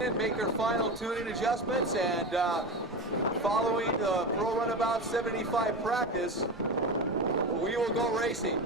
pregnant, make their final tuning adjustments, and following the Pro Runabout 75 practice, we will go racing.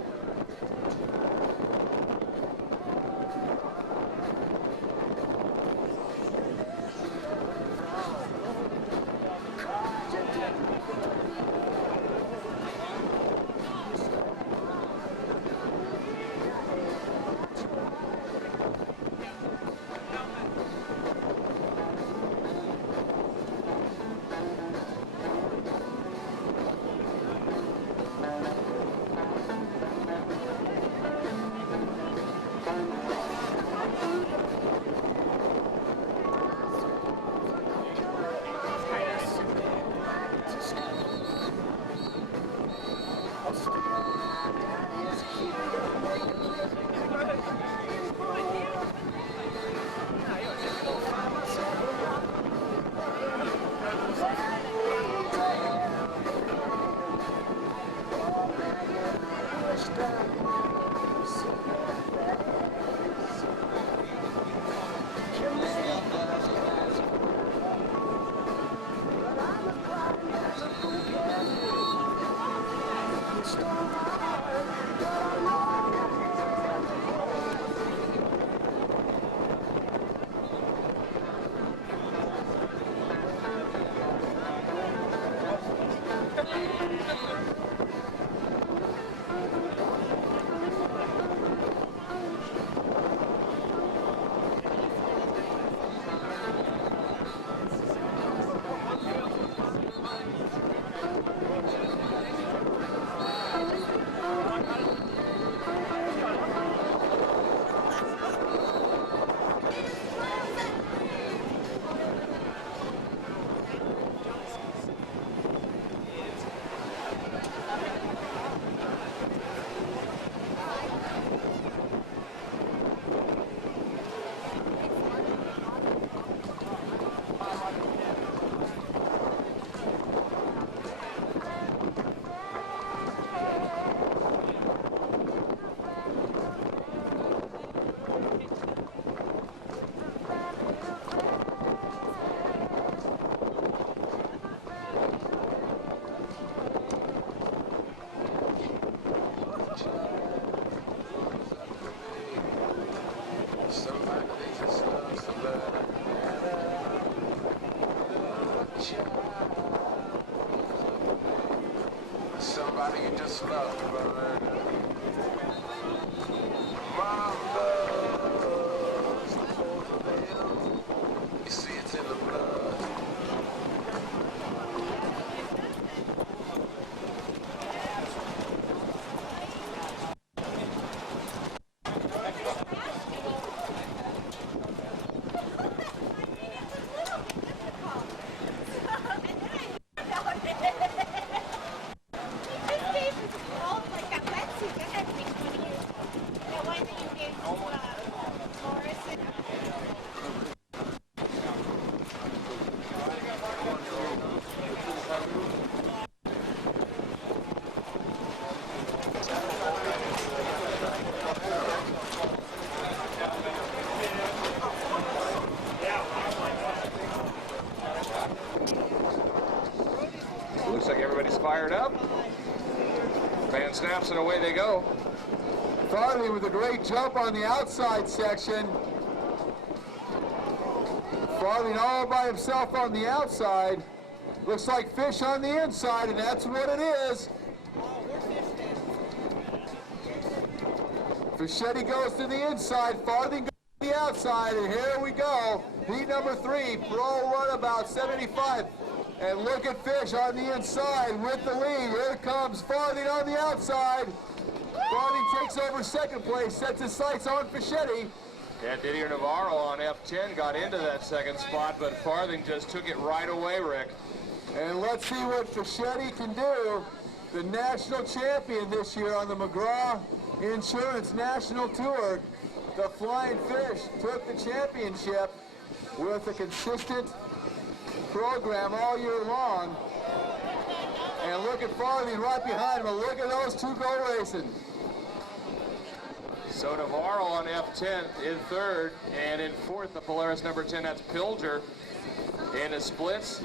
Somebody you just love, brother. Mom loves the polar bear. You see it's in the blood. Looks like everybody's fired up. Fan snaps and away they go. Farley with a great jump on the outside section. Farley all by himself on the outside. Looks like fish on the inside, and that's what it is. Fischetti goes to the inside, Farthing goes to the outside, and here we go. Heat number 3, Pro Runabout 75. And look at Fish on the inside with the lead. Here comes Farthing on the outside. Farthing takes over second place, sets his sights on Fischetti. Yeah, Didier Navarro on F10 got into that second spot, but Farthing just took it right away, Rick. And let's see what Fischetti can do. The national champion this year on the McGraw Insurance National Tour. The Flying Fish took the championship with a consistent program all year long. And look at Farthing right behind him. Look at those two go racing. So Navarro on F10 in third, and in fourth, the Polaris number 10, that's Pilger. In the splits.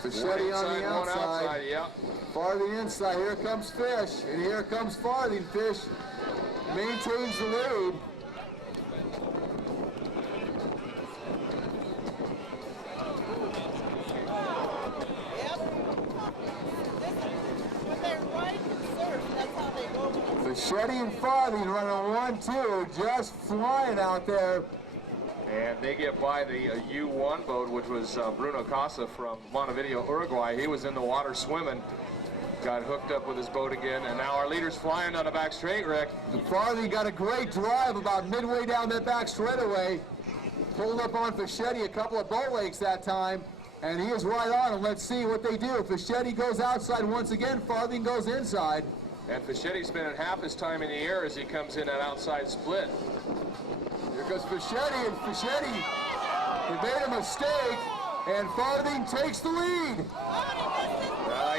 Fischetti on the outside. Yep. Farthing inside. Here comes Fish, and here comes Farthing. Fish maintains the lead. Fischetti and Farthing running 1-2, just flying out there. And they get by the U1 boat, which was Bruno Casa from Montevideo, Uruguay. He was in the water swimming, got hooked up with his boat again, and now our leader's flying down the back straight, Rick. The Farthing got a great drive about midway down that back straightaway. Pulled up on Fischetti a couple of boat lakes that time, and he is right on him. Let's see what they do. Fischetti goes outside once again, Farthing goes inside. And Fischetti's spending half his time in the air as he comes in that outside split. Here goes Fischetti, and Fischetti, he made a mistake, and Farthing takes the lead.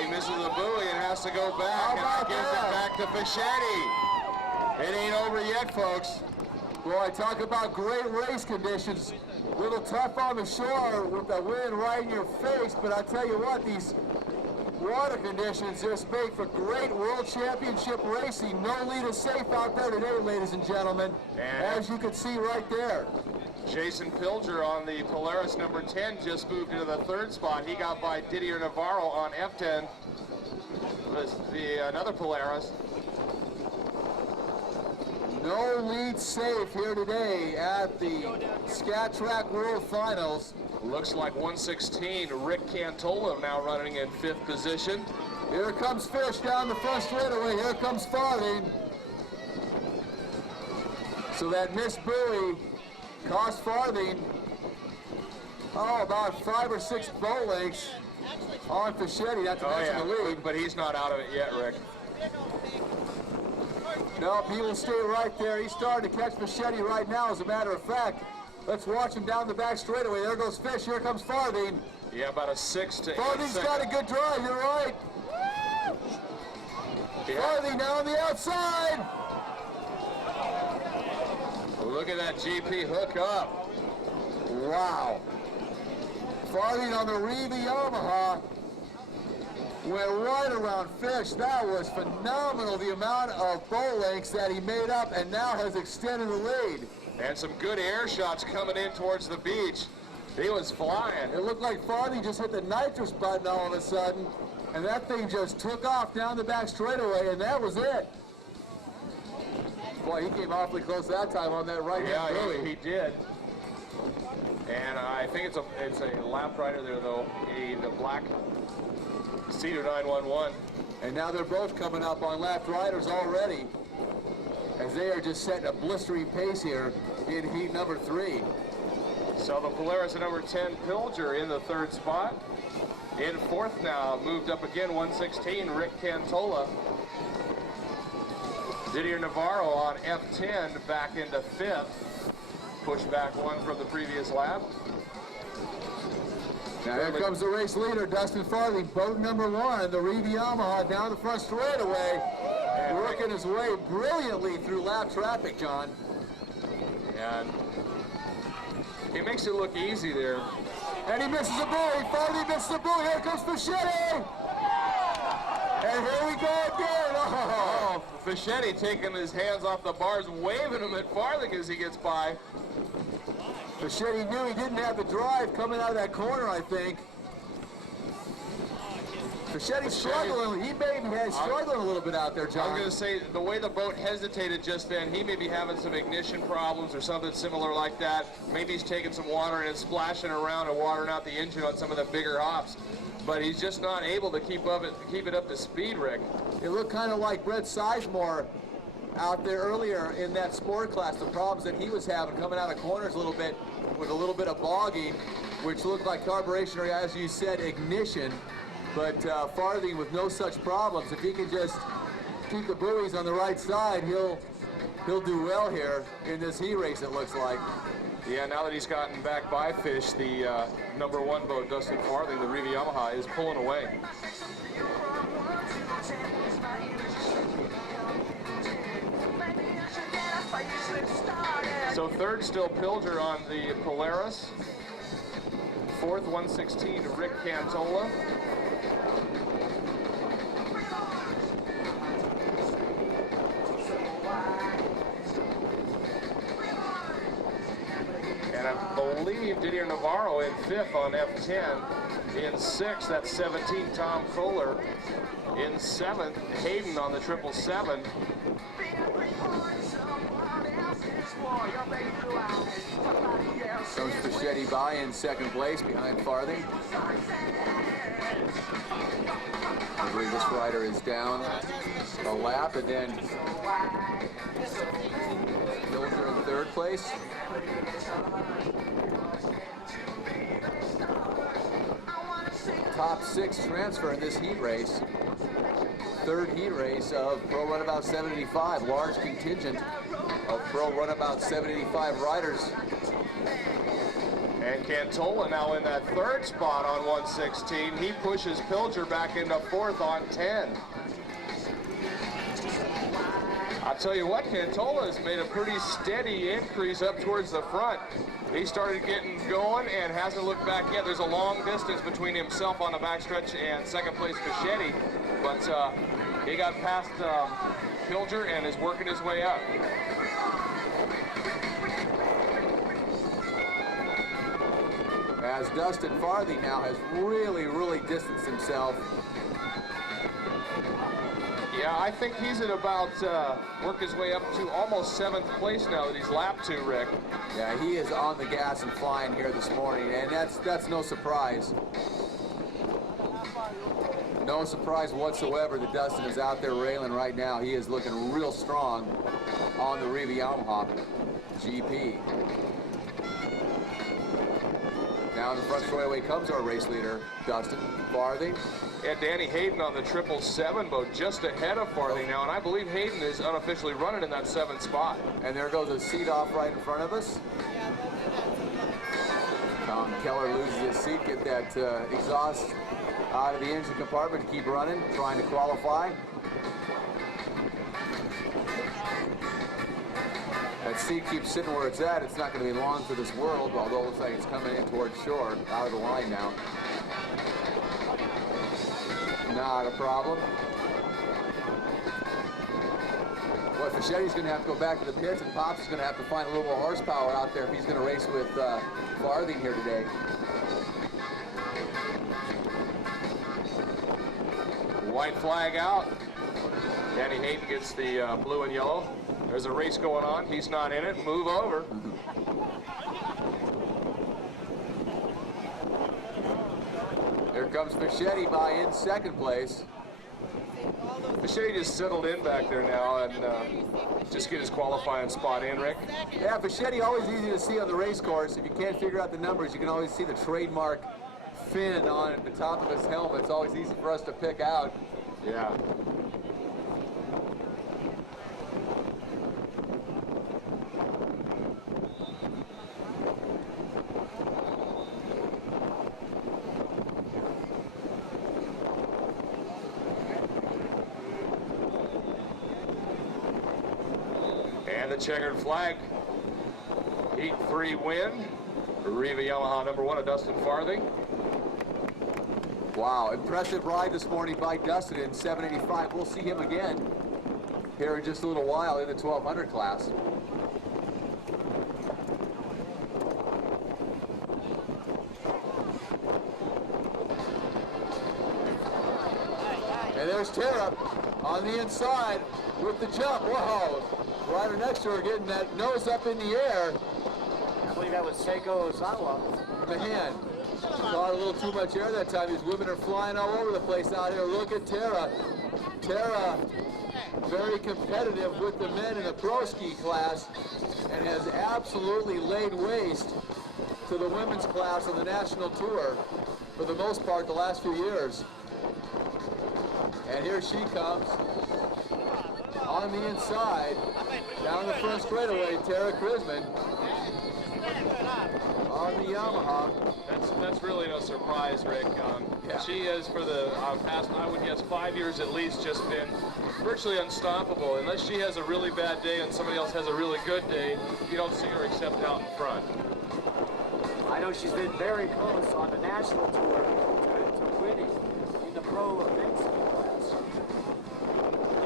He misses the buoy and has to go back, and gives it back to Fischetti. It ain't over yet, folks. Well, I talk about great race conditions. A little tough on the shore with the wind right in your face, but I tell you what, these water conditions just make for great World Championship racing. No lead is safe out there today, ladies and gentlemen, as you can see right there. Jason Pilger on the Polaris number 10 just moved into the third spot. He got by Didier Navarro on F10. Another Polaris. No lead safe here today at the Scat Track World Finals. Looks like 116, Rick Cantola now running in 5th position. Here comes Fish down the front straightaway. Here comes Farthing. So that missed buoy cost Farthing, about 5 or 6 boat lengths on Fischetti. That's the lead. But he's not out of it yet, Rick. Nope, he will stay right there. He's starting to catch Fischetti right now, as a matter of fact. Let's watch him down the back straightaway. There goes Fish. Here comes Farthing. Yeah, about a 6 to 8 Farthing's got a good drive. You're right. Yeah. Farthing down the outside. Look at that GP hook up. Wow. Farthing on the Riva Yamaha went right around Fish. That was phenomenal, the amount of boat lengths that he made up, and now has extended the lead. And some good air shots coming in towards the beach. He was flying. It looked like Farthing just hit the nitrous button all of a sudden, and that thing just took off down the back straightaway, and that was it. Boy, he came awfully close that time on that right hand buoy. Yeah, he did. And I think it's a lap rider there, though, the black Cedar 911. And now they're both coming up on lap riders already, as they are just setting a blistering pace here in heat number 3. So the Polaris at number 10, Pilger, in the third spot. In fourth now, moved up again, 116, Rick Cantola. Didier Navarro on F10, back into 5th. Pushed back 1 from the previous lap. Now here comes the race leader, Dustin Farthing, boat number 1, the Riva Yamaha, down the front straightaway, working his way brilliantly through lap traffic, John. And he makes it look easy there. And he misses a buoy. Farthing misses a buoy. Here comes Fischetti. And here we go again. Oh, Fischetti taking his hands off the bars, waving them at Farthing as he gets by. Fischetti knew he didn't have the drive coming out of that corner, I think. Fischetti's struggling. He maybe has struggling a little bit out there, John. I was going to say, the way the boat hesitated just then, he may be having some ignition problems or something similar like that. Maybe he's taking some water and it's splashing around and watering out the engine on some of the bigger hops. But he's just not able to keep it up to speed, Rick. It looked kind of like Brett Sizemore out there earlier in that sport class, the problems that he was having coming out of corners a little bit with a little bit of bogging, which looked like carburation or, as you said, ignition. But Farthing with no such problems. If he can just keep the buoys on the right side, he'll do well here in this heat race, it looks like. Yeah, now that he's gotten back by Fish, the number 1 boat, Dustin Farthing, the Riva Yamaha, is pulling away. So third still Pilger on the Polaris. Fourth, 116, Rick Cantola. And I believe Didier Navarro in fifth on F10. In sixth, that's 17, Tom Kohler. In seventh, Hayden on the 777. Comes Fischetti by in second place behind Farthing. I believe this rider is down a lap, and then Pilger in third place. Top 6 transfer in this heat race. Third heat race of Pro Runabout 785. Large contingent of Pro Runabout 785 riders. And Cantola now in that third spot on 116. He pushes Pilger back into fourth on 10. I'll tell you what, Cantola has made a pretty steady increase up towards the front. He started getting going and hasn't looked back yet. There's a long distance between himself on the backstretch and second place Fischetti, but he got past Pilger and is working his way up. As Dustin Farthing now has really distanced himself. Yeah, I think he's at about, work his way up to almost 7th place now that he's lapped to, Rick. Yeah, he is on the gas and flying here this morning, and that's no surprise. No surprise whatsoever that Dustin is out there railing right now. He is looking real strong on the Riva Yamaha GP. Now in the front straightaway comes our race leader, Dustin Farthing. And Danny Hayden on the 777 boat just ahead of Farthing now, and I believe Hayden is unofficially running in that 7th spot. And there goes a seat off right in front of us. Tom Keller loses his seat, get that exhaust out of the engine compartment to keep running, trying to qualify. That seat keeps sitting where it's at. It's not going to be long for this world, although it looks like it's coming in towards shore, out of the line now. Not a problem. Well, Fischetti's going to have to go back to the pits, and Pops is going to have to find a little more horsepower out there if he's going to race with Farthing here today. White flag out. Danny Hayden gets the blue and yellow. There's a race going on. He's not in it. Move over. Here comes Fischetti by in second place. Fischetti just settled in back there now and just get his qualifying spot in, Rick. Yeah, Fischetti always easy to see on the race course. If you can't figure out the numbers, you can always see the trademark fin on the top of his helmet. It's always easy for us to pick out. Yeah. And the checkered flag. Heat 3 win. Riva Yamaha #1 of Dustin Farthing. Wow, impressive ride this morning by Dustin in 785. We'll see him again here in just a little while in the 1200 class. And there's Tara on the inside with the jump. Whoa, rider next to her getting that nose up in the air. I believe that was Seiko Ozawa. Man, caught a little too much air that time. These women are flying all over the place out here. Look at Tara. Tara, very competitive with the men in the pro ski class and has absolutely laid waste to the women's class on the national tour for the most part the last few years. And here she comes on the inside, down the front straightaway, Tara Krisman. All on the Yamaha. That's really no surprise, Rick. Yeah. She has, for the past, I would guess, 5 years at least, just been virtually unstoppable. Unless she has a really bad day and somebody else has a really good day, you don't see her except out in front. I know she's been very close on the national tour to winning in the pro events class.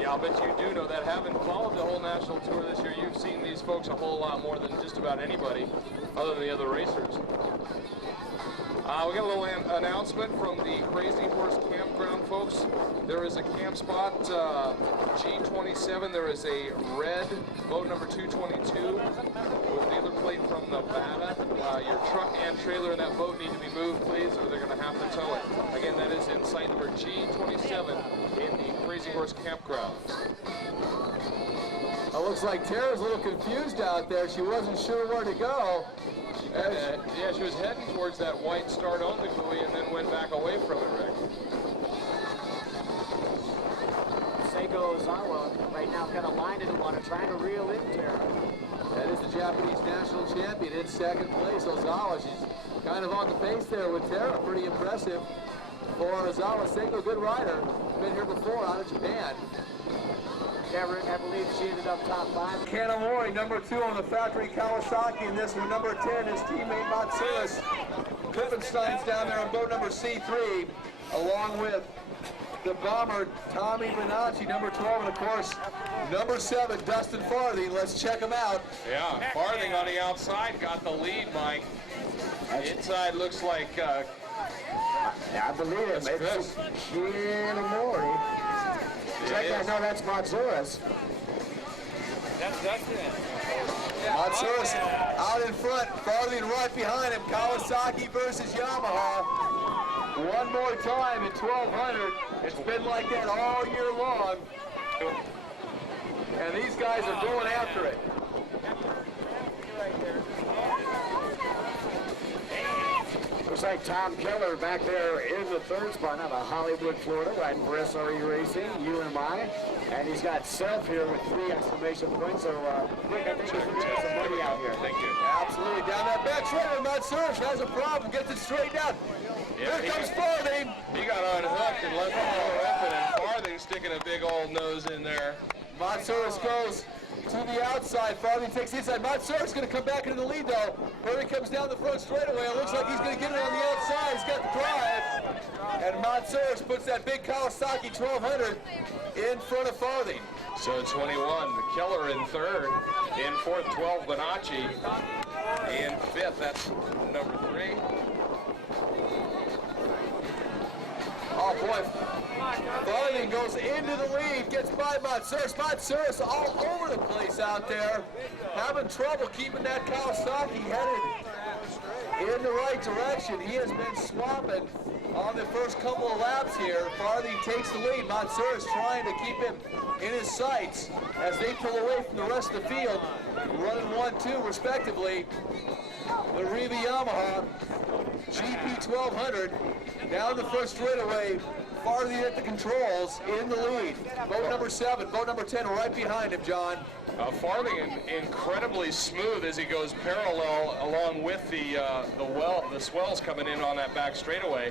Yeah, I'll bet you do know that. Having followed the whole national tour this year, you've seen these folks a whole lot more than just about anybody other than the other racers. We got a little announcement from the Crazy Horse Campground folks. There is a camp spot, G27. There is a red boat number 222 with dealer plate from Nevada. Your truck and trailer in that boat need to be moved, please, or they're going to have to tow it. Again, that is in site number G27 in the Crazy Horse Campground. It looks like Tara's a little confused out there. She wasn't sure where to go. Yeah, she was heading towards that white start-only buoy and then went back away from it, Rick. Seiko Ozawa right now kind of lined in the water, trying to reel in Tara. That is the Japanese national champion in second place, Ozawa. She's kind of on the pace there with Tara. Pretty impressive for Ozawa. Seiko, good rider. Been here before out of Japan. Yeah, Rick, I believe she ended up top 5. Kanamori, number 2 on the factory Kawasaki in this one. Number 10, his teammate Matsuras. Klippenstein's down there on boat number C3, along with the bomber Tommy Bonacci, number 12, and of course, number 7, Dustin Farthing. Let's check him out. Yeah, Farthing on the outside got the lead, Mike. Inside looks like... Yeah, I believe it. That's Chris. Kanamori. Check that. No, that's Matsuras. That's it. Matsuras out in front, Farthing right behind him. Kawasaki versus Yamaha. One more time at 1200. It's been like that all year long. And these guys are going after it. Looks like Tom Keller back there in the third spot out of Hollywood, Florida, riding for SRE Racing, UMI. And he's got Self here with 3 exclamation points. So, Rick, I think he's going to get some money out here. Thank you. Absolutely. Down that back straight, Matsuras has a problem. Gets it straight down. Yeah, Here comes Farthing. He got unhooked and left the ball open, and Farthing sticking a big old nose in there. Matsuras goes to the outside. Farthing takes the inside. Matsuras going to come back into the lead, though. Farthing comes down the front straightaway. It looks like he's going to get it on the outside. He's got the drive. And Matsuras puts that big Kawasaki 1200 in front of Farthing. So 21, Keller in third. In fourth, 12, Bonacci. In fifth, that's number 3. Oh, boy. Farthing goes into the lead, gets by Matsuras. Matsuras all over the place out there, having trouble keeping that Kawasaki headed in the right direction. He has been swamping on the first couple of laps here. Farthing takes the lead. Matsuras trying to keep him in his sights as they pull away from the rest of the field, running 1-2 respectively. The Riva Yamaha GP 1200 down the front straightaway. Farthing at the controls in the lead. Boat number 7, boat number 10 right behind him, John. Farthing incredibly smooth as he goes parallel along with the swells coming in on that back straightaway,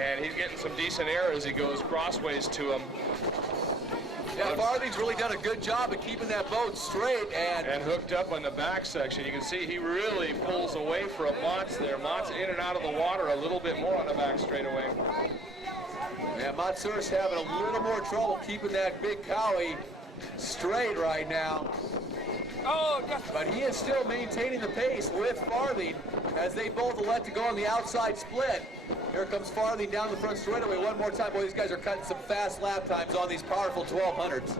and he's getting some decent air as he goes crossways to him. Yeah, Farthing's really done a good job of keeping that boat straight and hooked up on the back section. You can see he really pulls away from Mott's there. Mott's in and out of the water a little bit more on the back straightaway. Yeah, Matsuras having a little more trouble keeping that big Cowie straight right now. But he is still maintaining the pace with Farthing as they both elect to go on the outside split. Here comes Farthing down the front straightaway one more time. Boy, these guys are cutting some fast lap times on these powerful 1200s.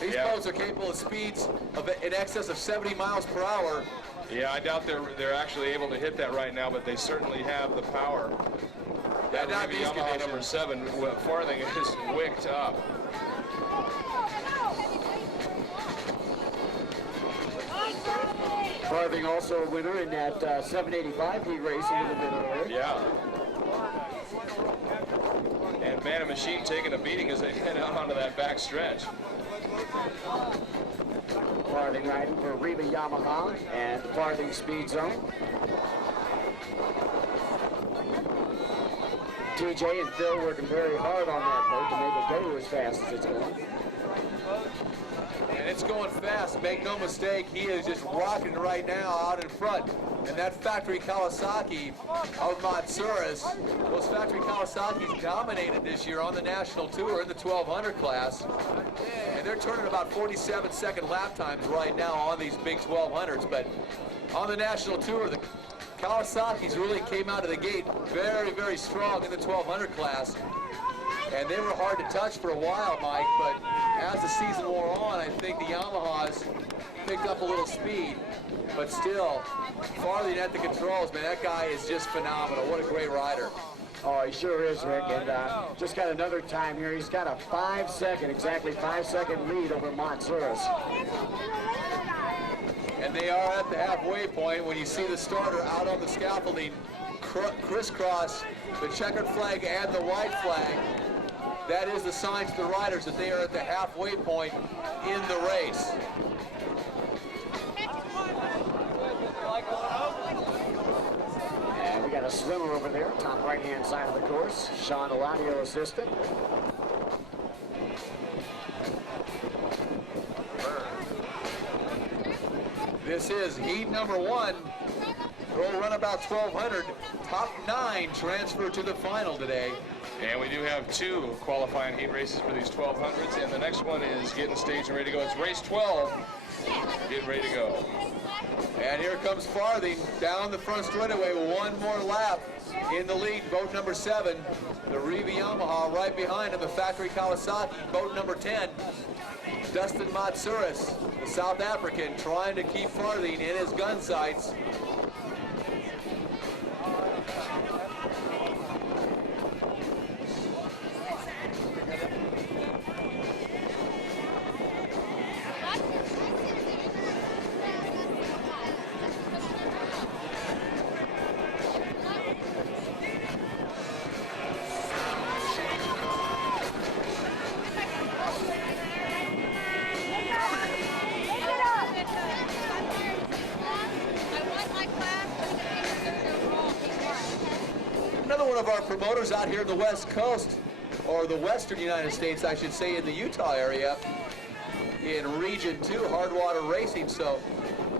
These boats are capable of speeds of in excess of 70 miles per hour. Yeah, I doubt they're actually able to hit that right now, but they certainly have the power. That Yamaha number 7, Farthing is wicked up. Farthing also a winner in that 785 heat race in the middle there. Yeah. And Man and Machine taking a beating as they head out onto that back stretch. Farthing riding for Riva Yamaha and Farthing Speed Zone. TJ and Phil working very hard on that boat to make it go as fast as it's going. And it's going fast, make no mistake, he is just rocking right now out in front. And that factory Kawasaki of Matsuras, those factory Kawasaki's dominated this year on the national tour in the 1200 class. And they're turning about 47-second lap times right now on these big 1200s. But on the national tour, the Kawasaki's really came out of the gate very, very strong in the 1200 class. And they were hard to touch for a while, Mike, but as the season wore on, I think the Yamahas picked up a little speed. But still, Farley at the controls, man, that guy is just phenomenal. What a great rider. Oh, he sure is, Rick, and just got another time here. He's got a exactly 5-second lead over Matsuras. And they are at the halfway point when you see the starter out on the scaffolding, crisscross the checkered flag and the white flag. That is the sign to the riders that they are at the halfway point in the race. And we got a swimmer over there, top right-hand side of the course. Sean Eladio assistant. This is heat number 1. We'll run about 1,200. Top 9 transfer to the final today. And we do have 2 qualifying heat races for these 1200s, and the next one is getting staged and ready to go. It's race 12, getting ready to go. And here comes Farthing down the front straightaway with one more lap in the lead. Boat number 7, the Riva Yamaha right behind him, the factory Kawasaki, boat number 10. Dustin Matsuras, the South African, trying to keep Farthing in his gun sights. Another one of our promoters out here in the West Coast, or the Western United States, I should say, in the Utah area, in Region 2, Hardwater Racing. So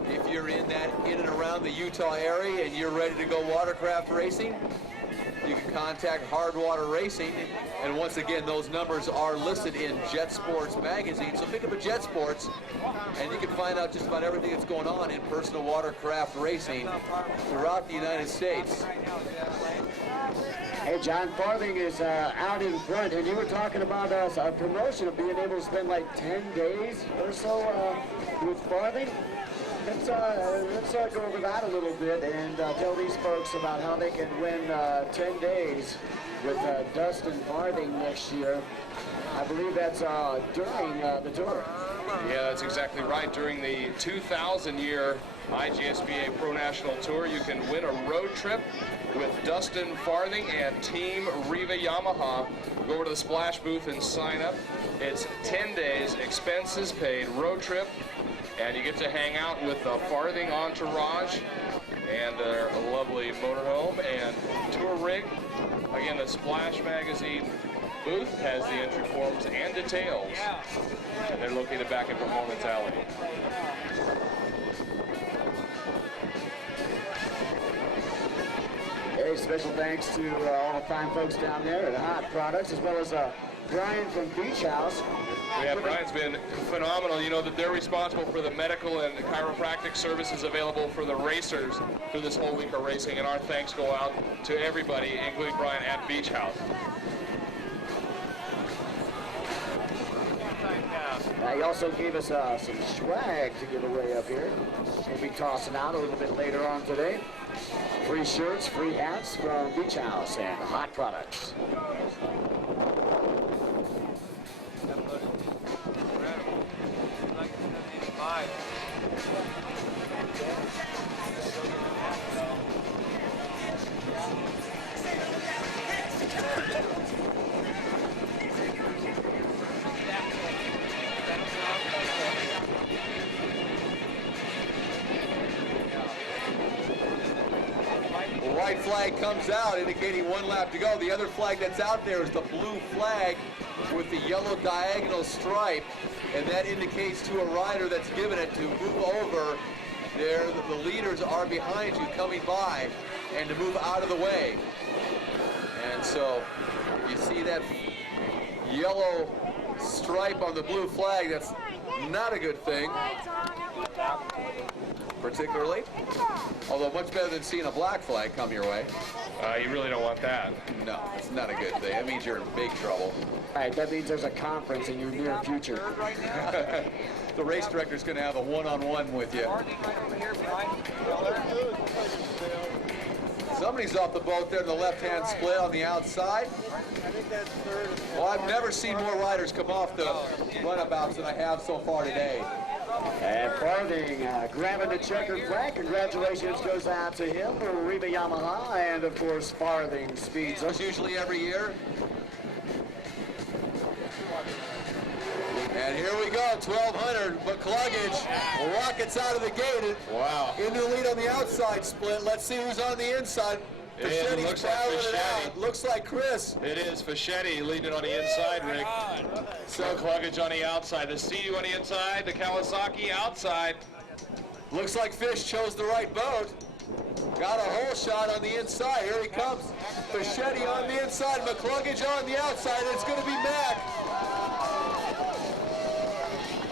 if you're in and around the Utah area and you're ready to go watercraft racing, you can contact Hardwater Racing. And once again, those numbers are listed in Jet Sports magazine. So pick up a Jet Sports and you can find out just about everything that's going on in personal watercraft racing throughout the United States. Hey, John, Farthing is out in front, and you were talking about a promotion of being able to spend like 10 days or so with Farthing. Let's go over that a little bit and tell these folks about how they can win 10 days with Dustin Farthing next year. I believe that's during the tour. Yeah, that's exactly right. During the 2000 year IJSBA Pro National Tour, you can win a road trip with Dustin Farthing and Team Riva Yamaha. Go over to the splash booth and sign up. It's 10 days, expenses paid, road trip, and you get to hang out with the Farthing entourage and their lovely motorhome and tour rig. Again, the Splash Magazine booth has the entry forms and details, and they're located back in Performance Alley. Hey, special thanks to all the fine folks down there at Hot Products, as well as Brian from Beach House. Yeah, Brian's been phenomenal. You know that they're responsible for the medical and chiropractic services available for the racers through this whole week of racing, and our thanks go out to everybody, including Brian at Beach House. He also gave us some swag to give away up here. We'll be tossing out a little bit later on today. Free shirts, free hats from Beach House and Hot Products. white flag comes out, indicating 1 lap to go. The other flag that's out there is the blue flag with the yellow diagonal stripe, and that indicates to a rider that's given it to move over. There, the leaders are behind you coming by, and to move out of the way. And so you see that yellow stripe on the blue flag. That's not a good thing, particularly. Although much better than seeing a black flag come your way. You really don't want that. No, it's not a good thing. That means you're in big trouble. All right, that means there's a conference in your near future. The race director's going to have a one-on-one with you. Somebody's off the boat there in the left-hand split on the outside. Well, I've never seen more riders come off the runabouts than I have so far today. And Farthing grabbing the checkered flag. Congratulations goes out to him for Reba Yamaha, and of course Farthing speeds. That's usually every year. And here we go, 1200, McCluggage rockets out of the gate. Wow. Into the lead on the outside split. Let's see who's on the inside. It looks like Fischetti. Looks like Chris. It is Fischetti leading on the inside, Rick. So Cluggage on the outside. The Sea-Doo on the inside. The Kawasaki outside. Looks like Fish chose the right boat. Got a hole shot on the inside. Here he comes. Fischetti on the inside. McCluggage on the outside. It's going to be Mac.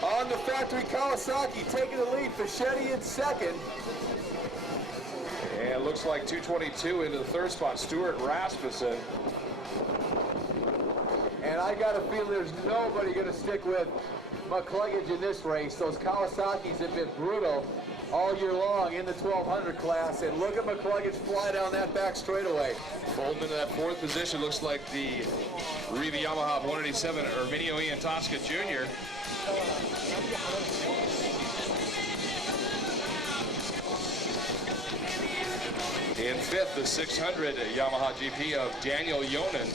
On the factory Kawasaki taking the lead. Fischetti in second. And it looks like 222 into the third spot, Stuart Rasmussen. And I got a feeling there's nobody going to stick with McCluggage in this race. Those Kawasaki's have been brutal all year long in the 1200 class. And look at McCluggage fly down that back straightaway. Folding into that fourth position looks like the Riva Yamaha of 187, Erminio Ian Tosca Jr. In fifth, the 600 Yamaha GP of Daniel Yonan.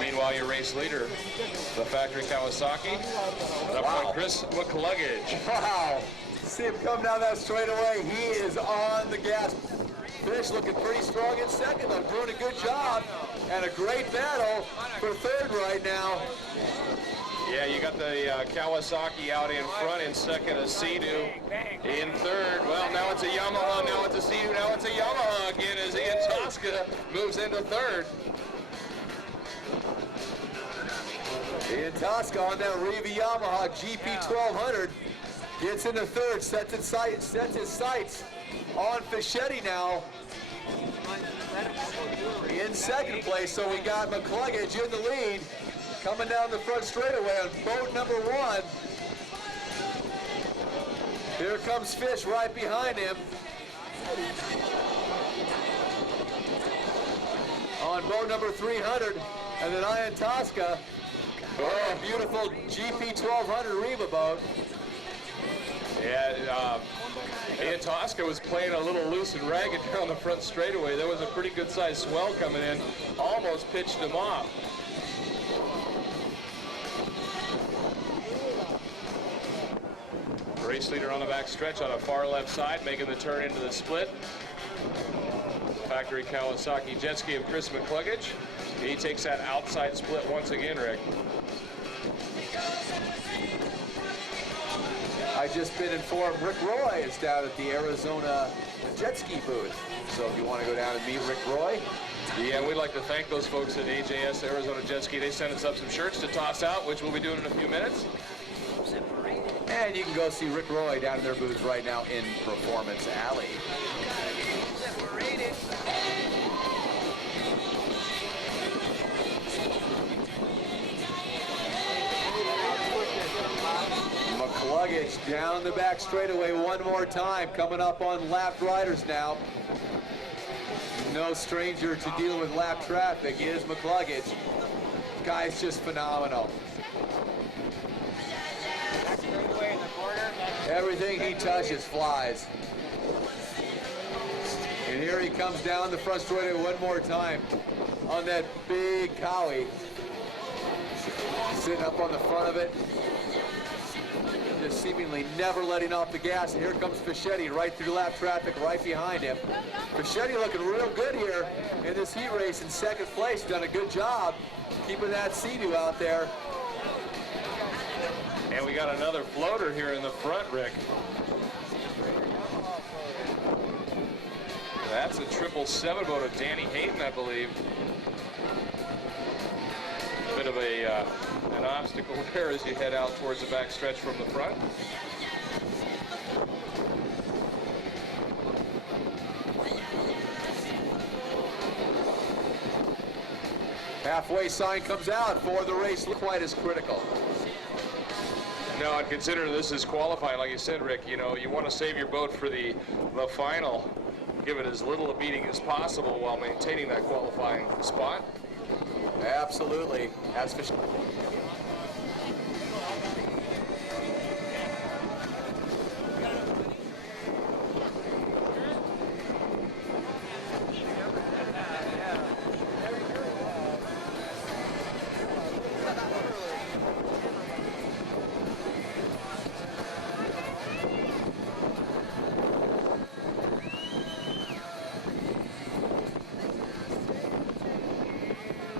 Meanwhile, your race leader, the factory Kawasaki. And up front, Chris McCluggage. Wow. See him come down that straightaway. He is on the gas. Fish looking pretty strong in second, though. Doing a good job. And a great battle for third right now. Yeah, you got the Kawasaki out in front. In second, a Sea-Doo. In third, well, now it's a Yamaha, now it's a Sea-Doo, now it's a Yamaha again as Ian Tosca moves into third. Ian Tosca on that Riva Yamaha GP 1200. Gets into third, sets his sights on Fischetti now. In second place, so we got McCluggage in the lead. Coming down the front straightaway on boat number one. Here comes Fish right behind him. On boat number 300, and then Ian Tosca. Oh, beautiful GP 1200 Riva boat. Yeah, Ian Tosca was playing a little loose and ragged down the front straightaway. There was a pretty good sized swell coming in, almost pitched him off. Race leader on the back stretch on a far left side, making the turn into the split. Factory Kawasaki jet ski of Chris McCluggage. He takes that outside split once again, Rick. I just been informed Rick Roy is down at the Arizona jet ski booth. So if you want to go down and meet Rick Roy. Yeah, we'd like to thank those folks at AJS Arizona Jet Ski. They sent us up some shirts to toss out, which we'll be doing in a few minutes. And you can go see Rick Roy down in their booth right now in Performance Alley. McCluggage down the back straightaway one more time, coming up on lapped riders now. No stranger to dealing with lap traffic is McCluggage. Guy's just phenomenal. Everything he touches flies. And here he comes down the front straightaway one more time on that big Cowie. Sitting up on the front of it. just seemingly never letting off the gas. And here comes Fischetti right through lap traffic right behind him. Fischetti looking real good here in this heat race in second place. Done a good job keeping that Sea-Doo out there. And we got another floater here in the front, Rick. That's a 777 boat of Danny Hayden, I believe. Bit of an obstacle there as you head out towards the back stretch from the front. Halfway sign comes out for the race. Quite as critical. No, and consider this is qualifying, like you said, Rick. You know, you want to save your boat for the final. Give it as little a beating as possible while maintaining that qualifying spot. Absolutely. As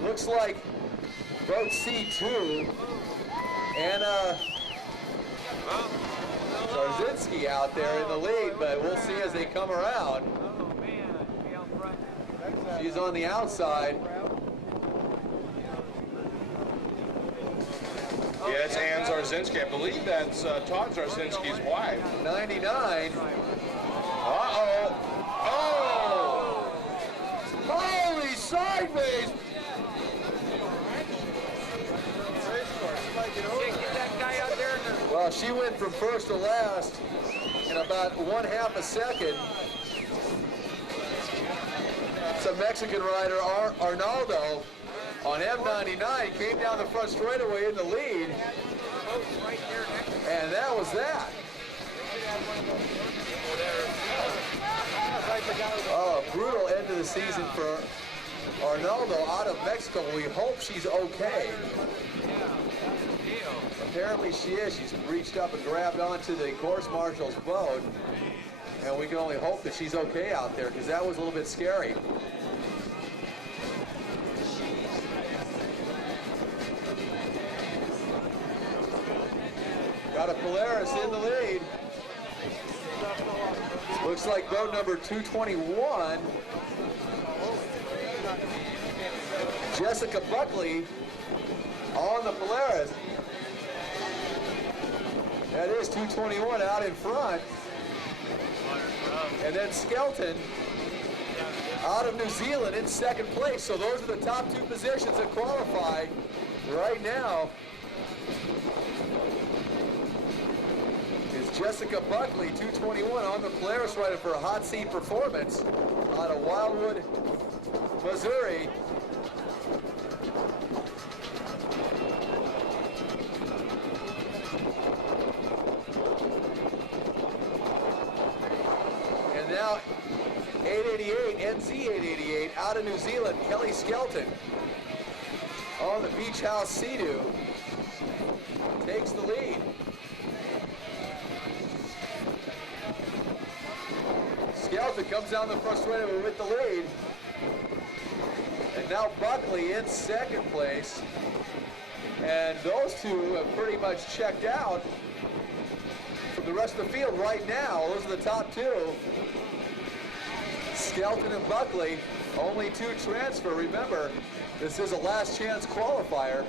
looks like boat C2 and Zarzinski out there in the lead, but we'll see as they come around. She's on the outside. Yeah, it's Ann Zarzinski. I believe that's Todd Zarzinski's wife. 99. Uh-oh. Oh! Holy sideways! Well, she went from first to last in about 1/2 a second. It's a Mexican rider, Arnaldo, on M99, came down the front straightaway in the lead. And that was that. Oh, a brutal end to the season for Arnaldo out of Mexico. We hope she's okay. Apparently she is. She's reached up and grabbed onto the course marshal's boat. And we can only hope that she's okay out there, because that was a little bit scary. Got a Polaris in the lead. Looks like boat number 221. Jessica Buckley on the Polaris. That is 221 out in front. And then Skelton out of New Zealand in second place. So those are the top two positions that qualify right now. Is Jessica Buckley, 221 on the Polaris, riding for a hot seat performance out of Wildwood, Missouri. And now 888, NZ 888 out of New Zealand, Kelly Skelton on the Beach House Sea-Doo takes the lead. Skelton comes down the front straightaway with the lead. And now Buckley in second place. And those two have pretty much checked out from the rest of the field right now. Those are the top two. Skelton and Buckley, only two transfer. Remember, this is a last chance qualifier.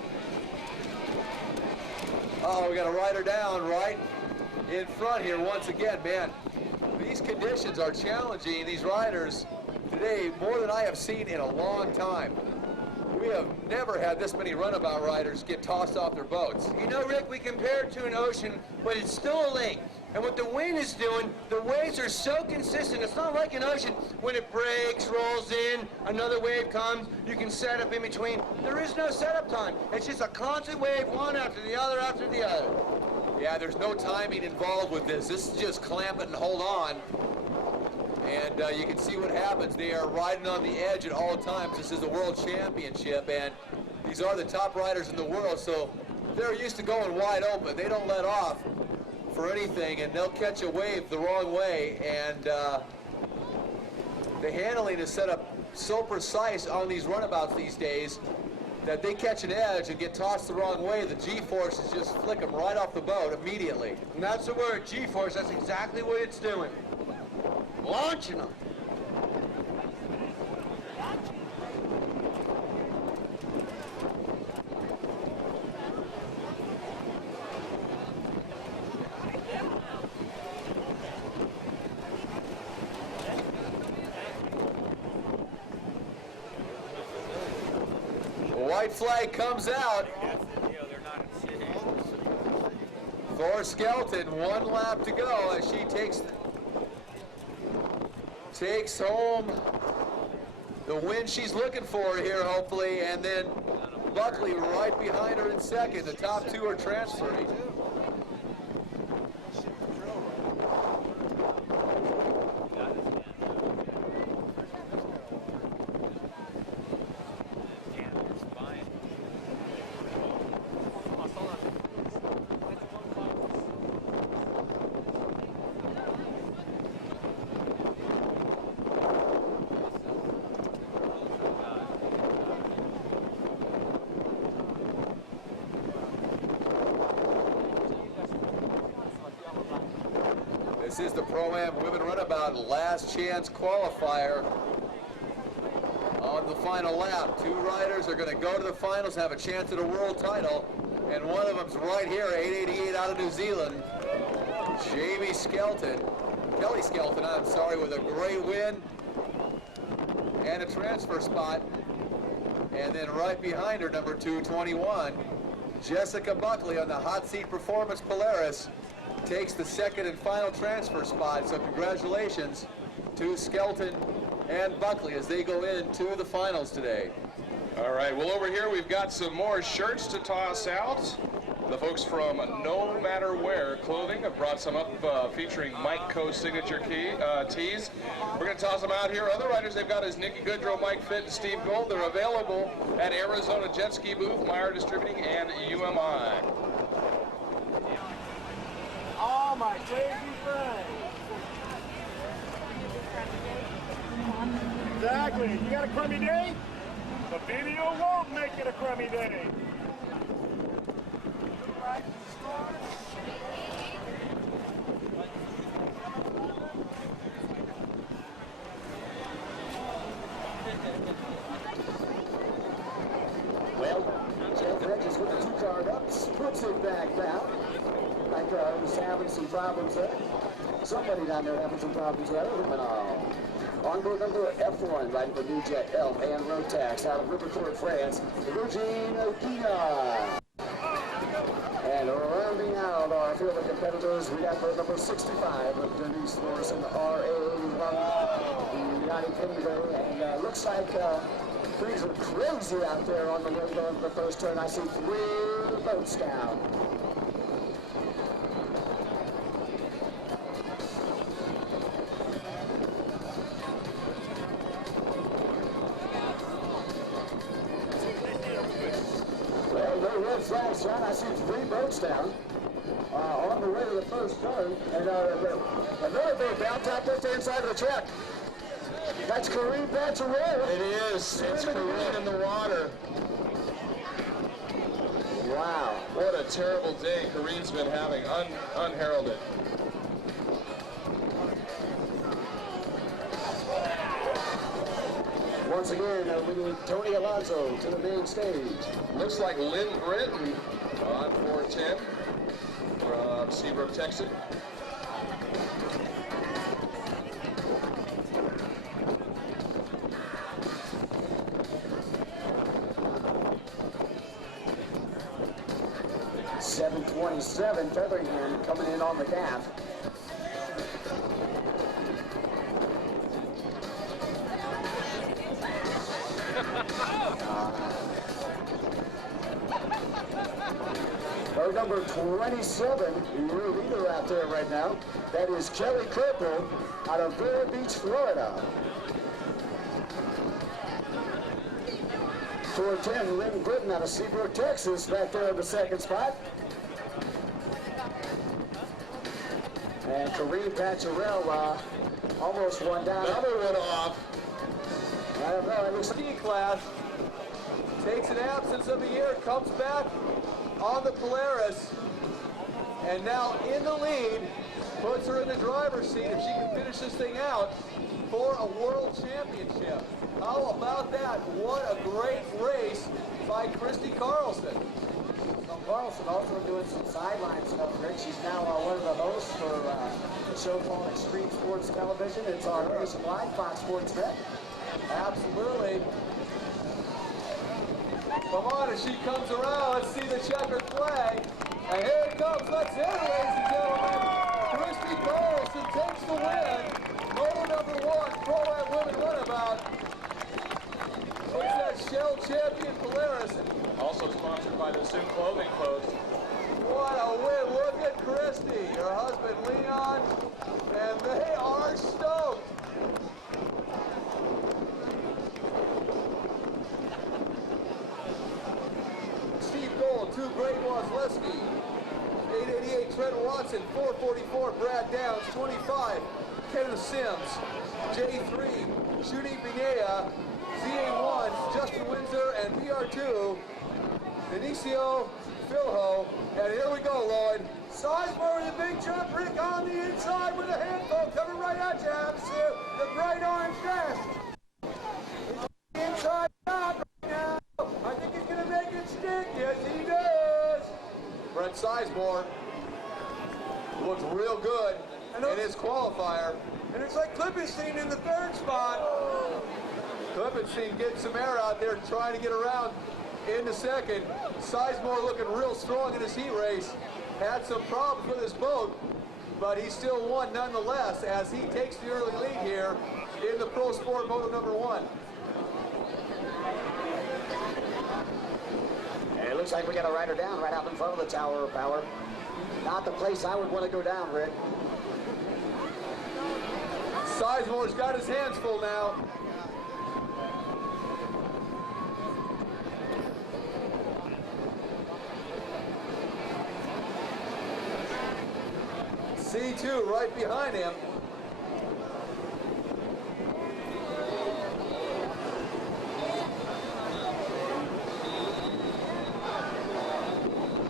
Uh-oh, we got a rider down right in front here once again. Man, these conditions are challenging these riders today more than I have seen in a long time. We have never had this many runabout riders get tossed off their boats. You know, Rick, we compare it to an ocean, but it's still a lake. And what the wind is doing, the waves are so consistent. It's not like an ocean. When it breaks, rolls in, another wave comes, you can set up in between. There is no setup time. It's just a constant wave, one after the other after the other. Yeah, there's no timing involved with this. This is just clamp it and hold on. And you can see what happens. They are riding on the edge at all times. This is the World Championship, and these are the top riders in the world, so they're used to going wide open. They don't let off for anything, and they'll catch a wave the wrong way, and the handling is set up so precise on these runabouts these days that they catch an edge and get tossed the wrong way, the G-forces just flick them right off the boat immediately. And that's the word, G-force. That's exactly what it's doing. Launching them. White flag comes out. For Skelton, 1 lap to go as she takes home the win she's looking for here, hopefully, and then Buckley right behind her in second. The top two are transferring. This is the Pro-Am Women Runabout last chance qualifier on the final lap. 2 riders are going to go to the finals, have a chance at a world title, and one of them's right here, 888 out of New Zealand, Kelly Skelton, I'm sorry, with a great win and a transfer spot. And then right behind her, number 221, Jessica Buckley on the Hot Seat Performance Polaris, takes the second and final transfer spot. So congratulations to Skelton and Buckley as they go into the finals today. All right, well, over here we've got some more shirts to toss out. The folks from No Matter Where Clothing have brought some up featuring Mike Coe's signature tees. We're going to toss them out here. Other riders they've got is Nikki Goodrow, Mike Fitt, and Steve Gold. They're available at Arizona Jet Ski Booth, Meyer Distributing, and UMI. Oh, my crazy friend. Exactly. You got a crummy day? The video won't make it a crummy day. Well, Jeff Hedges with the 2-card up, puts it back down. Like was having some problems there. Somebody down there having some problems there. Onboard number F1, riding for New Jet Elm and Rotax out of Rivercourt, France, Virgin Okina. And rounding out our field of competitors, we got the number 65 of Denise Morrison, RA1, United Kingdom. And looks like things are crazy out there on the road going to the first turn. I see 3 boats down. Flags down. I see 3 boats down on the way to the first turn, and another boat down top left hand side of the track. That's Karine Bacharel. It is. It's Karine in the water. Wow. What a terrible day Karine's been having, unheralded. Once again, we need Tony Alonso to the main stage. Looks like Lynn Britton on 410 from Seabrook, Texas. .727 Featheringham coming in on the gaff. Our number 27, your leader out there right now, that is Kelly Kirkle out of Vero Beach, Florida. 410, Lynn Britton out of Seabrook, Texas, back there in the second spot. And Kareem Patcherell almost won down. Another one off. I don't know, it looks Ski class takes an absence of a year, comes back on the Polaris, and now in the lead, puts her in the driver's seat if she can finish this thing out for a world championship. How about that? What a great race by Christy Carlson. So Carlson also doing some sideline stuff, Rick. She's now one of the hosts for a show called Extreme Sports Television. It's on nationwide, Fox Sports Net. Absolutely. Come on, as she comes around, let's see the checkered flag. And here it comes. Let's hear it, ladies and gentlemen. Christy Carlson takes the win. Moto number 1, Pro-Am Women Runabout. Puts that Shell Champion Polaris. Also sponsored by the Zoom Clothing Post. What a win. Look at Christy, her husband Leon, and they are stoked. Steve Gold, 2 Great Wozleski, 888 Trent Watson, 444 Brad Downs, 25 Kenneth Sims, J3 Shuni Binea, ZA1 Justin Windsor, and VR2 Benicio Filho. And here we go, Lloyd. Sizemore with a big jump, Rick on the inside with a handful coming right at you, Havasu. The bright orange vest. He's inside out right now. I think he's going to make it stick. Yes, he does. Brent Sizemore looks real good in his qualifier. And it's like Klippenstein in the 3rd spot. Klippenstein getting some air out there trying to get around into 2nd. Sizemore looking real strong in his heat race. Had some problems with his boat, but he still won nonetheless as he takes the early lead here in the Pro Sport Moto number 1. And it looks like we got a rider down right out in front of the Tower of Power. Not the place I would want to go down, Rick. Sizemore's got his hands full now. C2 right behind him.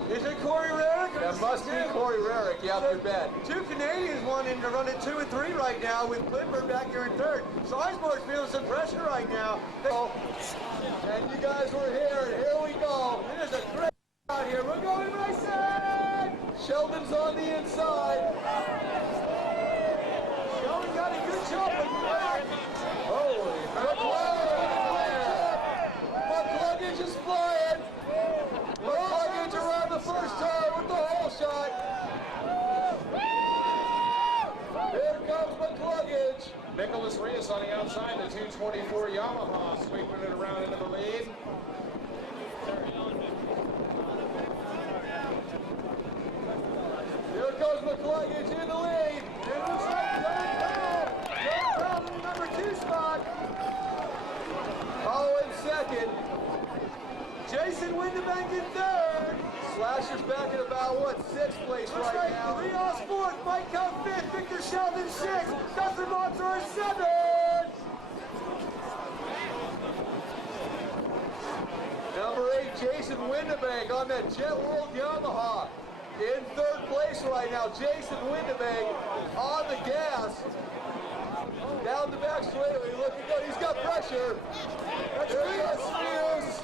Is it Corey Rarick? That must be Corey Rarick, yeah, you bet. 2 Canadians wanting to run at 2 and 3 right now with Clifford back here in 3rd. Sizemore's feeling some pressure right now. And you guys were here, and here we go. There's a great out here. We're going racing! Sheldon's on the inside. Sheldon got a good job with Rarick. Holy McCluggage is flying. McCluggage around the first turn with the hole shot. Here comes McCluggage. Nicholas Reyes on the outside, the 224 Yamaha, sweeping it around into the lead. Here goes McCluggage in the lead. It looks like John Powell in the number 2 spot. Powell in 2nd. Jason Windebank in 3rd. Slasher's back at about, what, 6th place Looks right like now. Rios 4th, Mike Cup 5th, Victor Sheldon 6th, Dustin Montour 7th. Number 8, Jason Windebank on that Jet World Yamaha. In 3rd place right now, Jason Windebank on the gas. Down the back straightaway, looking good. He's got pressure. That's There he Rios. is.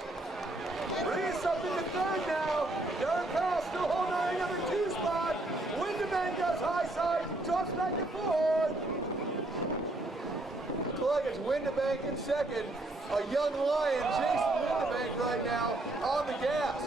Rios up into 3rd now. Darren Powell still holding on to number 2 spot. Windebank goes high side, drops back to 4th. McCluggage, Windebank in 2nd. A young lion, Jason Windebank right now on the gas.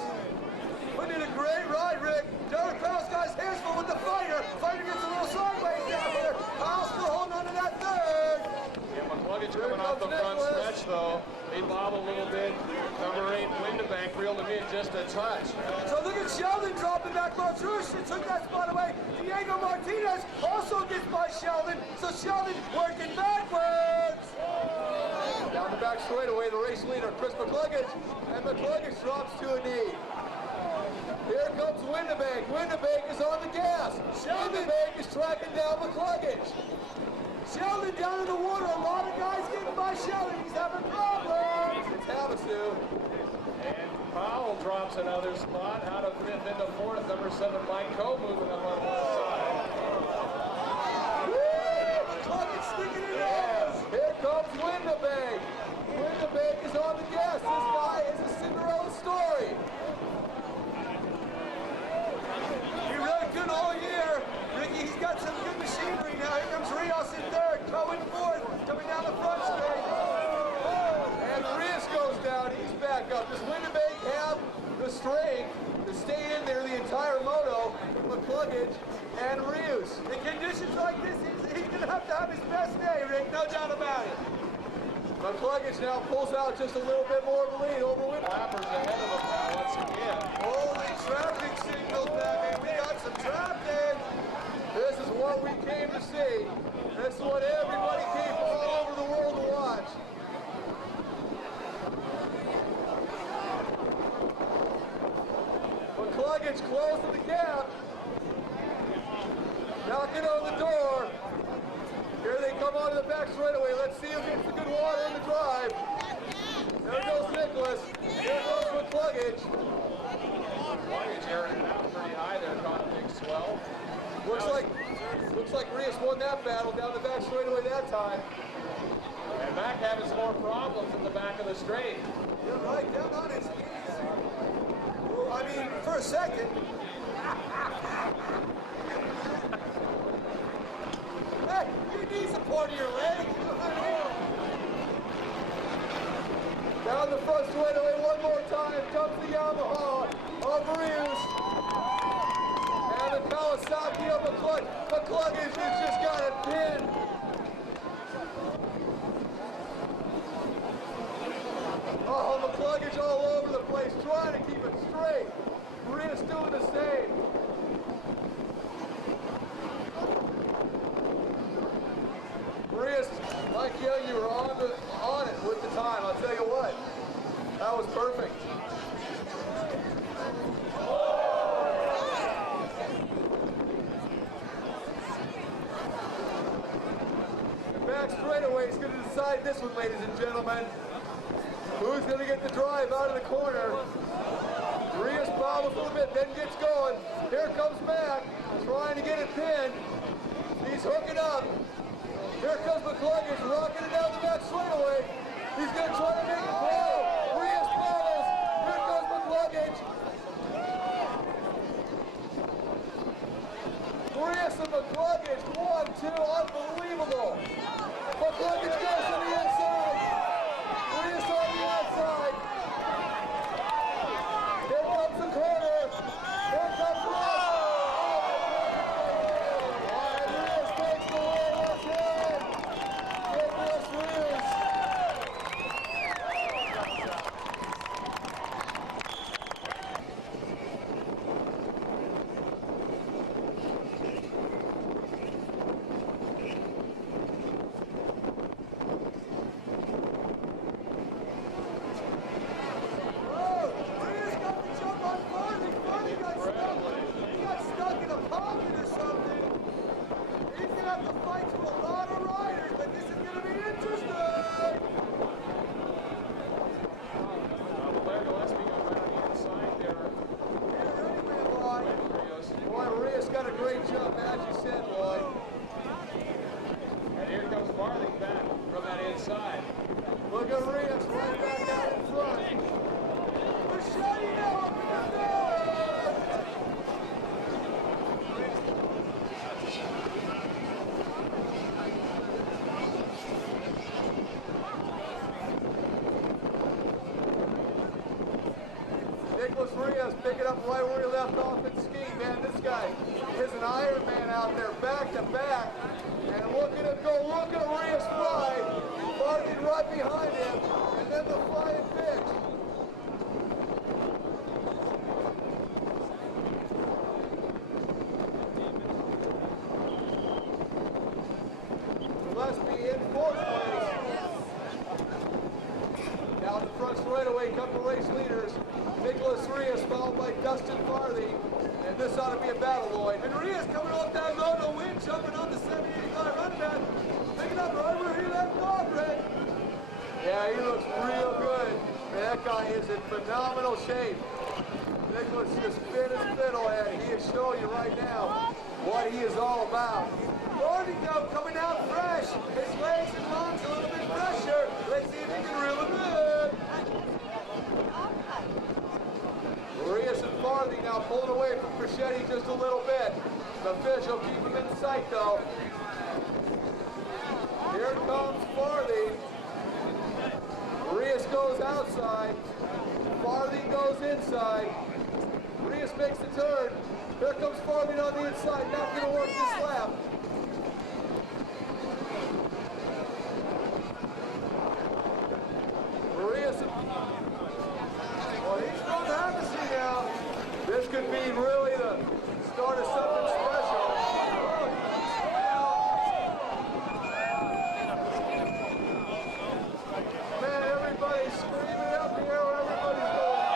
We did a great ride, Rick. Darren Powell's got his hands full with the fighter. Fighter gets a little sideways down there. Powell's still holding on to that 3rd. Yeah, McCluggage coming off the front stretch, though. They bob a little bit. Number 8, Windebank reeled him in just a touch. So look at Sheldon dropping back. Montreush took that spot away. Diego Martinez also gets by Sheldon. So Sheldon working backwards. Down the back straightaway, the race leader, Chris McCluggage. And McCluggage drops to a knee. Here comes Windebank. Windebank is on the gas. Windebank is tracking down McCluggage. Sheldon down in the water. A lot of guys getting by Sheldon. He's having problems. It's Havasu. And Powell drops another spot out of fifth into fourth. Number 7, Mike Coe moving up on one side. McCluggage sticking it in. Here comes Winnebago. Winnebago is on the gas. This guy is a Cinderella story. He really good all year. Ricky, he's got some good machinery now. Here comes Rios in third, Coe in fourth, coming down the front straight. And Rios goes down. He's back up. Does Winnebago have the strength to stay in there the entire moto? McCluggage and Rios. In conditions like this, he's going to have his best day, Rick. No doubt about it. McCluggage now pulls out just a little bit more of a lead over Winnebago. Clappers ahead of him now once again. Holy traffic signals, Batman. We got some traffic. This is what we came to see. This is what everybody came from all over the world to watch. McCluggage closing the gap. Knocking on the door. Here they come onto the back straightaway. Let's see who gets the good water in the drive. There goes Nicholas. Here goes McCluggage. McCluggage airing it out pretty high there, caught a big swell. Looks like Rios won that battle down the back straightaway that time. And Mac having some more problems at the back of the straight. You're right, down on his knees. I mean, for a second. Hey, your knees are part of your leg. Down the front straightaway one more time comes the Yamaha of Rios. And the Kawasaki of McCluggage has just got it pinned. Oh, McCluggage all over the place, trying to keep it straight. Rios doing the same. Rios, Mike Young, you were on it with the time. I'll tell you what, that was perfect. The back straightaway is going to decide this one, ladies and gentlemen. Who's going to get the drive out of the corner? Rios bobbles a little bit, then gets going. Here comes Mac, trying to get it pinned. He's hooking up. Here comes McCluggage, rocking it down the back straightaway. He's going to try to make it blow. Rios bobbles. Here comes McCluggage. Rios and McCluggage, 1-2, unbelievable. McCluggage goes to the inside. Rios on the outside. Here comes the corner. Here comes Rios. And Rios takes the left hand. Nicholas Rios. Look at Rios right back out in front. Machete now up in the third. Nicholas Rios picking up right where he left off in skiing, man. This guy is an Iron Man out there, back to back. And look at him go, look at Rios fly. Barking right behind him, and then the flying fish. Gillespie in fourth place. Down the front straightaway, couple race leaders. Nicholas Rios followed by Dustin Farthing. And this ought to be a battle, Lloyd. And Rios coming off that low to win, John. guy is in phenomenal shape. Nicholas just fit his fiddle, and he is showing you right now what he is all about. Ornico coming out fresh. His legs and lungs a little bit fresher. Let's see if he can reel him in. Marias and Farthing now pulling away from Crescetti just a little bit. The fish will keep him in sight though. Here comes Farthing. Marias goes outside. Farthing goes inside. Marias makes the turn. Here comes Farthing on the inside. Not going to work this lap. Marias. Well, he's from Havasu now. This could be really the start of something special. Man, everybody's screaming up here. Everybody's going.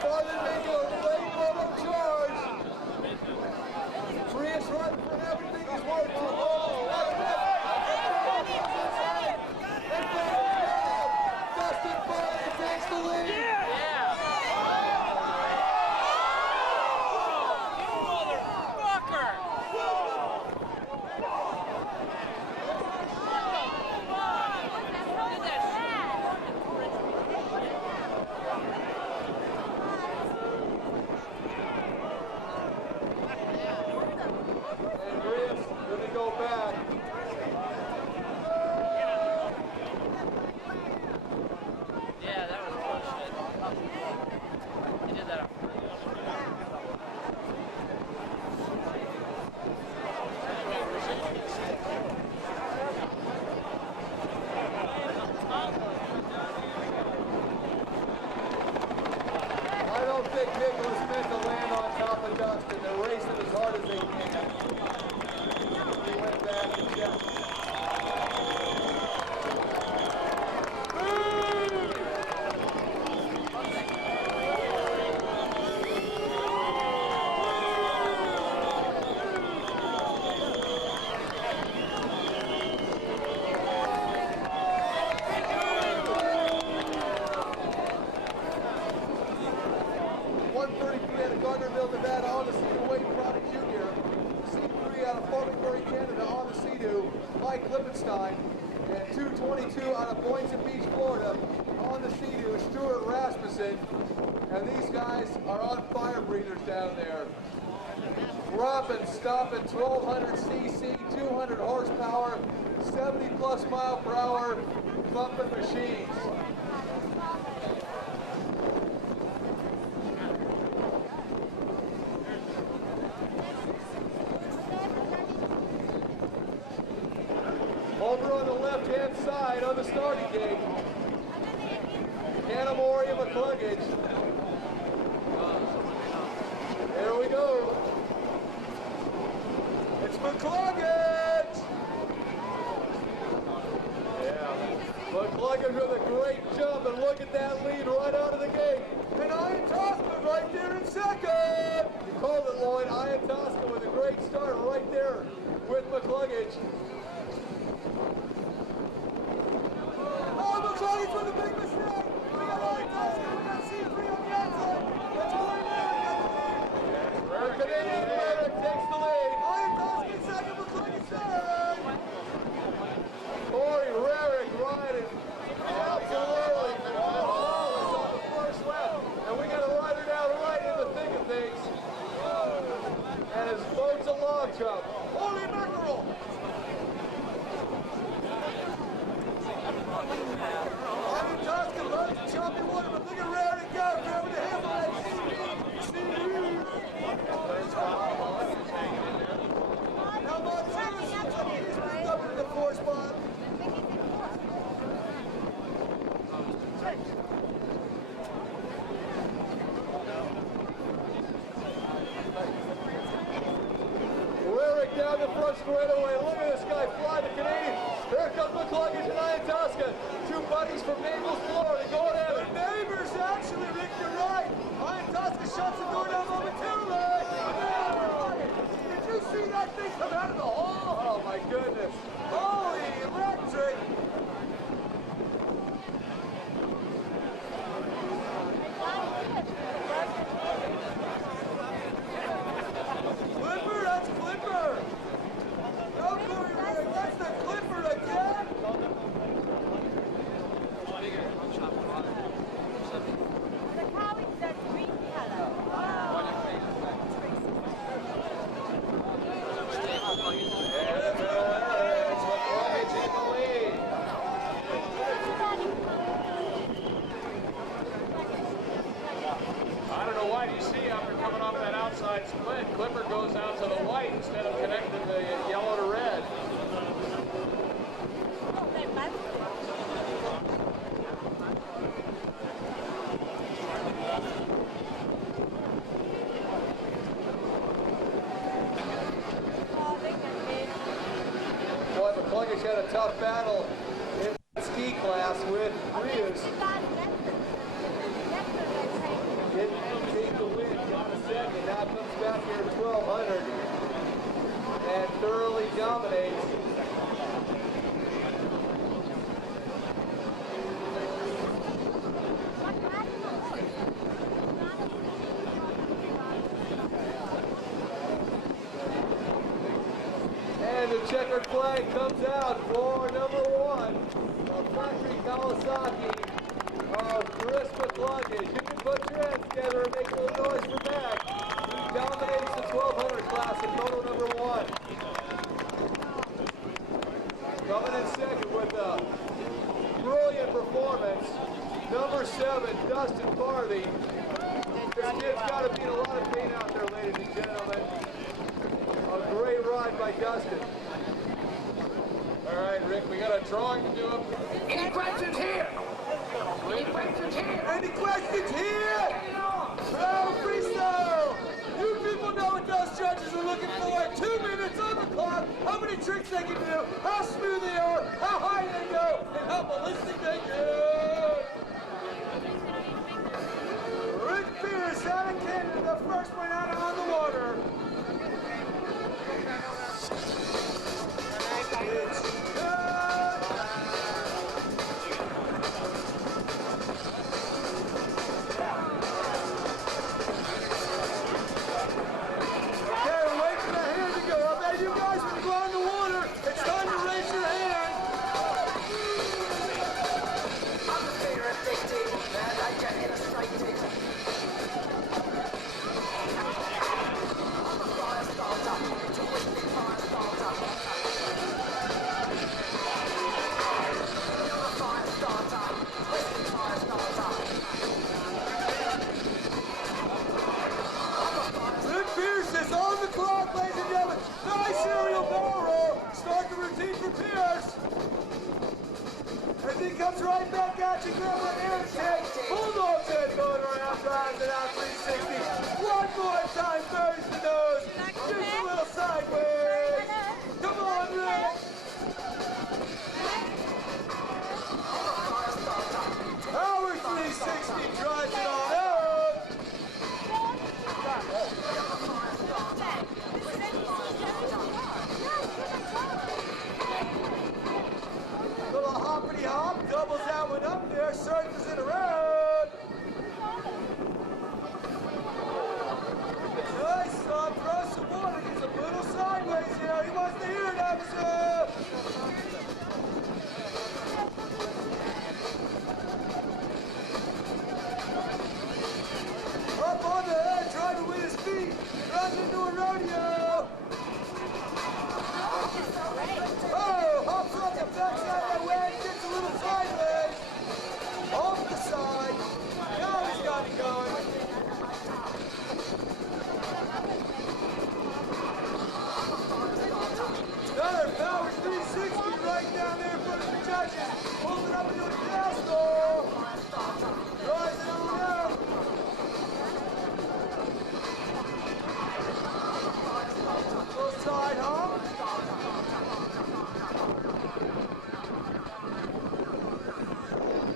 Farthing making a late motor charge. Marias running for everything he's worth. Nicholas meant to land on top of Dustin. They're racing as hard as they can. He went back and checked. 133 out of Gardnerville, Nevada, on the Sea-Doo, Wade Product Jr. C3 out of Farmingbury, Canada, on the Sea-Doo, Mike Lippenstein. And 222 out of Boynton Beach, Florida, on the Sea-Doo, Stuart Rasmussen. And these guys are on fire breathers down there. Dropping, stopping, 1200 cc, 200 horsepower, 70 plus mile per hour, bumping machines. Over on the left-hand side on the starting gate, Canamore and McCluggage. There we go. It's McCluggage! Yeah. McCluggage with a great jump, and look at that lead right out of the gate. And Ian Tosca right there in second. You called it, Lloyd. Ian Tosca with a great start right there with McCluggage. Oh, McCluggage with a big mistake. We got Ian Tosca. We got C3 on the outside. That's all right now. The Canadian Lyric takes the lead. Ian Tosca second, McCluggage third. Corey Rarick riding absolutely flawless on the first lap. And we got a rider down right in the thick of things. And his boat's a log jump. Holy mackerel! Ian Tosca loves the choppy water, but look at Rarick go, grabbing the handle of that Now Montana seems like he's moved up into the 4th spot. Rarick down the front straightaway. Look at this guy fly the Canadian. Here comes McCluggage and Ian Tosca. Two buddies from Naples, Florida, going at it. Neighbors, actually, Rick, you're right. Ian Tosca shuts the door down momentarily. Did you see that thing come out of the hole? Oh, my goodness. Holy electric. split. Clipper goes out to the white instead of connecting the yellow to red. Boy, McCluggage had a tough battle in the ski class with Rios. Didn't take the win, got a second. Now comes back here at 1200 and thoroughly dominates. And the checkered flag comes out for number 1 of Factory Kawasaki of Chris McCluggage. You can put your hands together and make a little noise for that. He dominates the 1200 class in photo number 1. Coming in second with a brilliant performance, number 7, Dustin Farthing. This kid's got to be in a lot of pain out there, ladies and gentlemen. A great ride by Dustin. All right, Rick, we got a drawing to do up. Any questions here? Any questions here? Any questions here? Oh, freestyle! You people know what those judges are looking for. 2 minutes on the clock. How many tricks they can do, how smooth they are, how high they go, and how ballistic they go. Rick Pierce out of Canada, the first one out on the water. It's good. Okay, we're waiting for the hand to go up. Hey, you guys, when you go in the water, it's time to raise your hand. I'm a fear addicted, and I get illustrated. I'm a fire starter, twisted fire starter. You're a fire starter, twisted fire starter. Rick Pierce is on the clock, ladies and gentlemen. Nice aerial barrel roll. Start the routine for Pierce. As he comes right back at you, grab an air check. Bulldogs head going around, drives it out 360. One more time, buries the nose. Just a little sideways. Come on, Rick. Power 360, drives it on out. Little hoppity hop, doubles that one up there, surges it around. Nice stop, throws some water, gets a little sideways here. He wants to hear it, Havasu. Up on the head, trying to win his feet, runs into a rodeo. Oh, hops off the backside of the wedge, gets a little sideways. Off the side. Now he's got it going. Another power 360 right down there in front of the judges. Pulls it up into a castle. Drives it on out. Little side hop.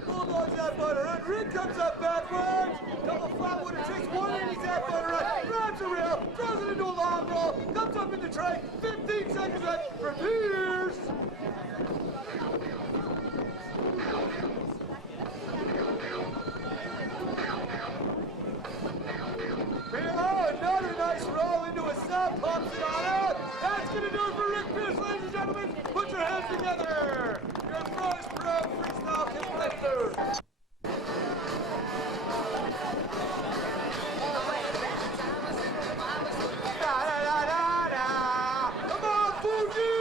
Bulldogs that butter run. Rick comes up backwards. Double flat water tricks. 180's that butter run. Grabs a rail. Throws it into a long roll. Comes up in the tray. 15 seconds left for Pierce. Oh, another nice roll into a sub. Pops it on out. That's going to do it for Rick Pierce, ladies and gentlemen. Put your hands together. Your first pro freestyle competitor. Da, da, da, da, da. Come on, Fuji!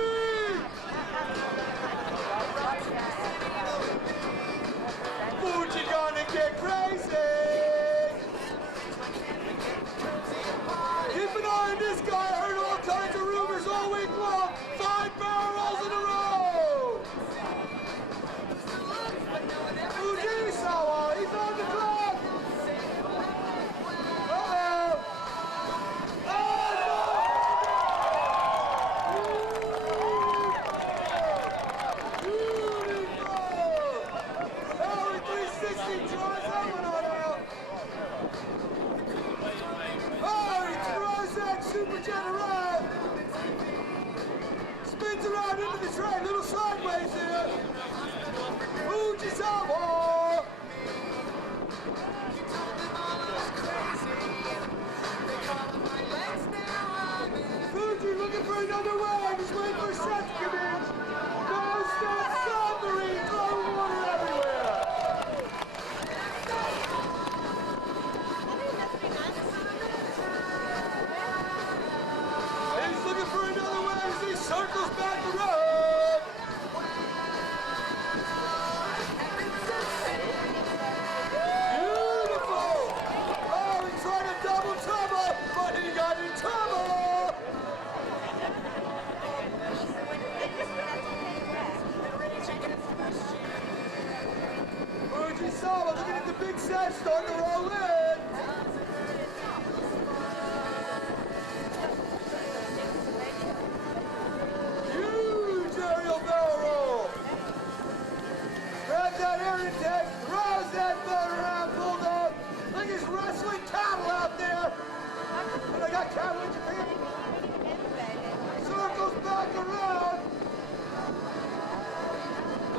Fuji on the right. Spins around into the tray, little sideways here. Fujisawa. Fuji looking for another wave. He's waiting for set to come in. No stop submarine, throwing water everywhere. He's looking for another wave as he circles back the road. Beautiful. Oh, he tried a double trouble, but he got in trouble. Fujisawa looking at the big set, starting to roll in. Huge aerial barrel roll. Grab that air intake, throws that boat around, Bulldog. Like he's wrestling cattle out there. And I got cattle in Japan. Circles back around.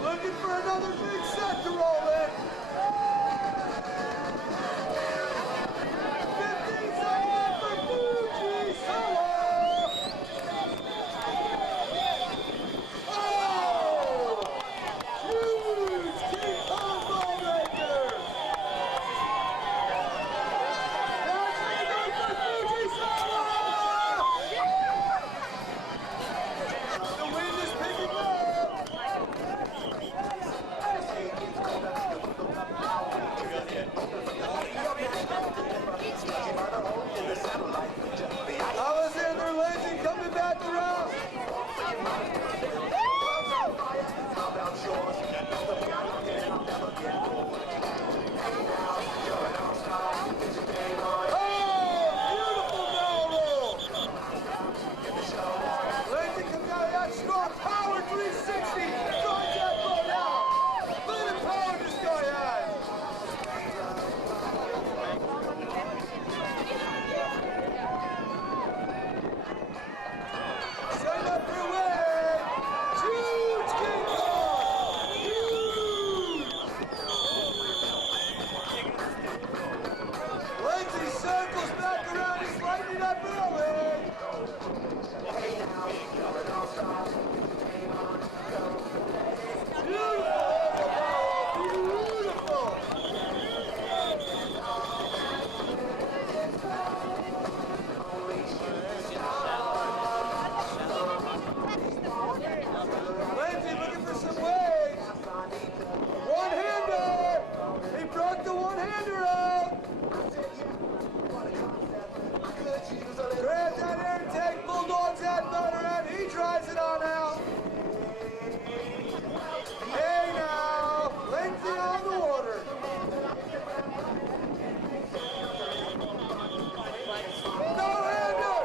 Looking for another big set to roll in. 15 seconds for Fujisawa. Oh! Huge King Kong ball breaker. That's going for Fujisawa. The wind is picking up. Alexander Lansing coming back around. Oh, beautiful barrel roll. Lansing comes out of that strong power 360. Drives that boat out. Look at the power this guy has. Send up for a wave. Huge King Kong. Huge. Lansing circles back around. He's lightening that barrel in. Beautiful. Lansing looking for some waves. One-hander. He broke the one-hander out. Grabs that air intake. Bulldogs that motor out. He drives it on out. Hey now. Lansing on the water. No-hander.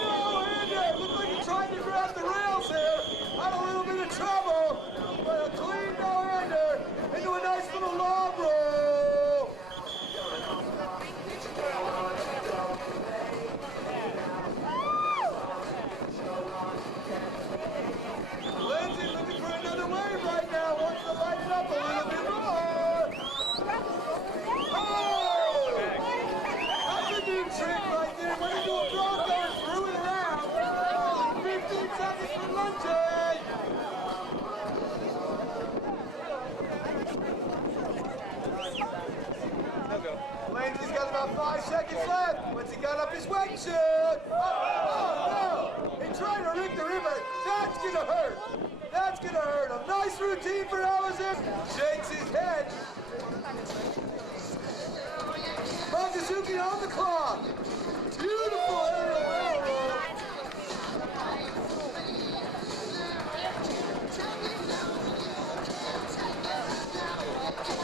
No-hander. Looked like he tried to grab the rails there. Had a little bit of trouble. But a clean no-hander into a nice little log roll. Lindsay looking for another wave right now. Wants to light it up a little bit more. Oh! That's a neat trick right there. We're going to do a Bronco and threw it around. 15 seconds for Lindsay. Lindsay's got about 5 seconds left. Once he got up his wetsuit. Oh, no! He tried to rig the river. That's gonna hurt. That's gonna hurt him. Nice routine for Havasu. Shakes his head. Montezuma on the clock. Beautiful aerial railroad.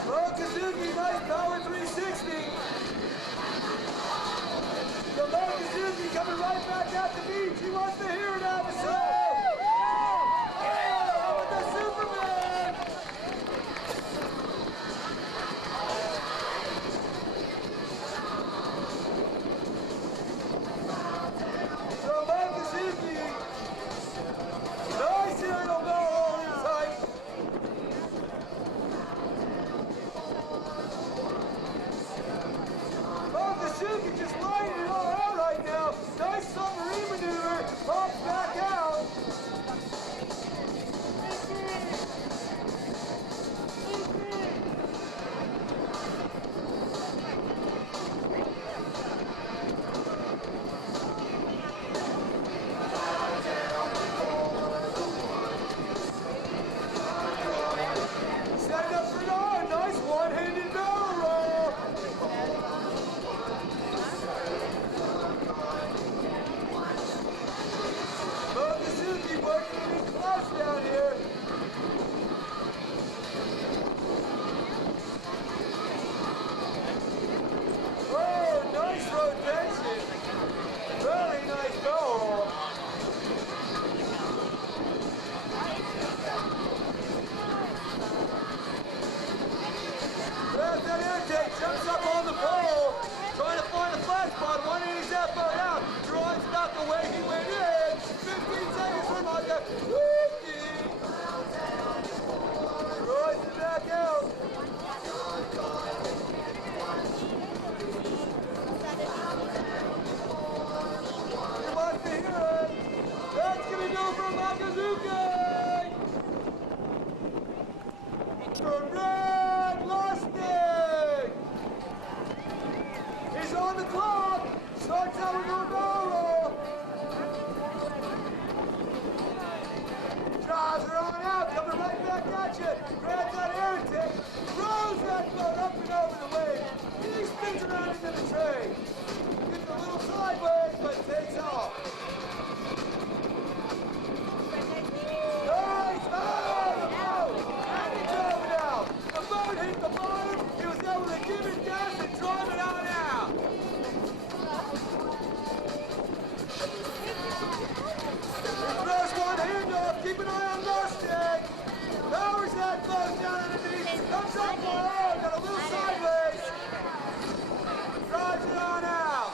Montezuma, nice power 360. The Montezuma coming right back at the beach. He wants to hear it, Havasu. Oh, with the Superman. So a barrel roll. Draws her on out, coming right back at you. Grabs that air intake, throws that boat up and over the wave. He spins around into the tray. Gets a little sideways, but takes off. Nice! Oh, the boat! And he drove it out. The boat hit the bottom. He was able to give it gas and drive it on out. He throws one hand off. Keep an eye on Mustang. Powers that boat down underneath. Comes up below. Got a little sideways. Drives it on out.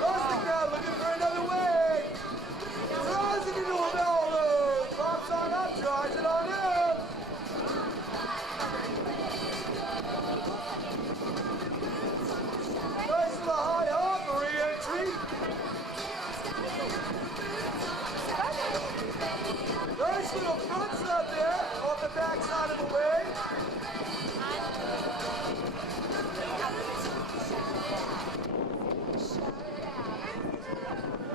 Mustang now looking for another wave. Throws it into a barrel loop. Pops on up. Drives it on out. Nice little high hop re-entry. Nice little front sub there off the back side of the wave.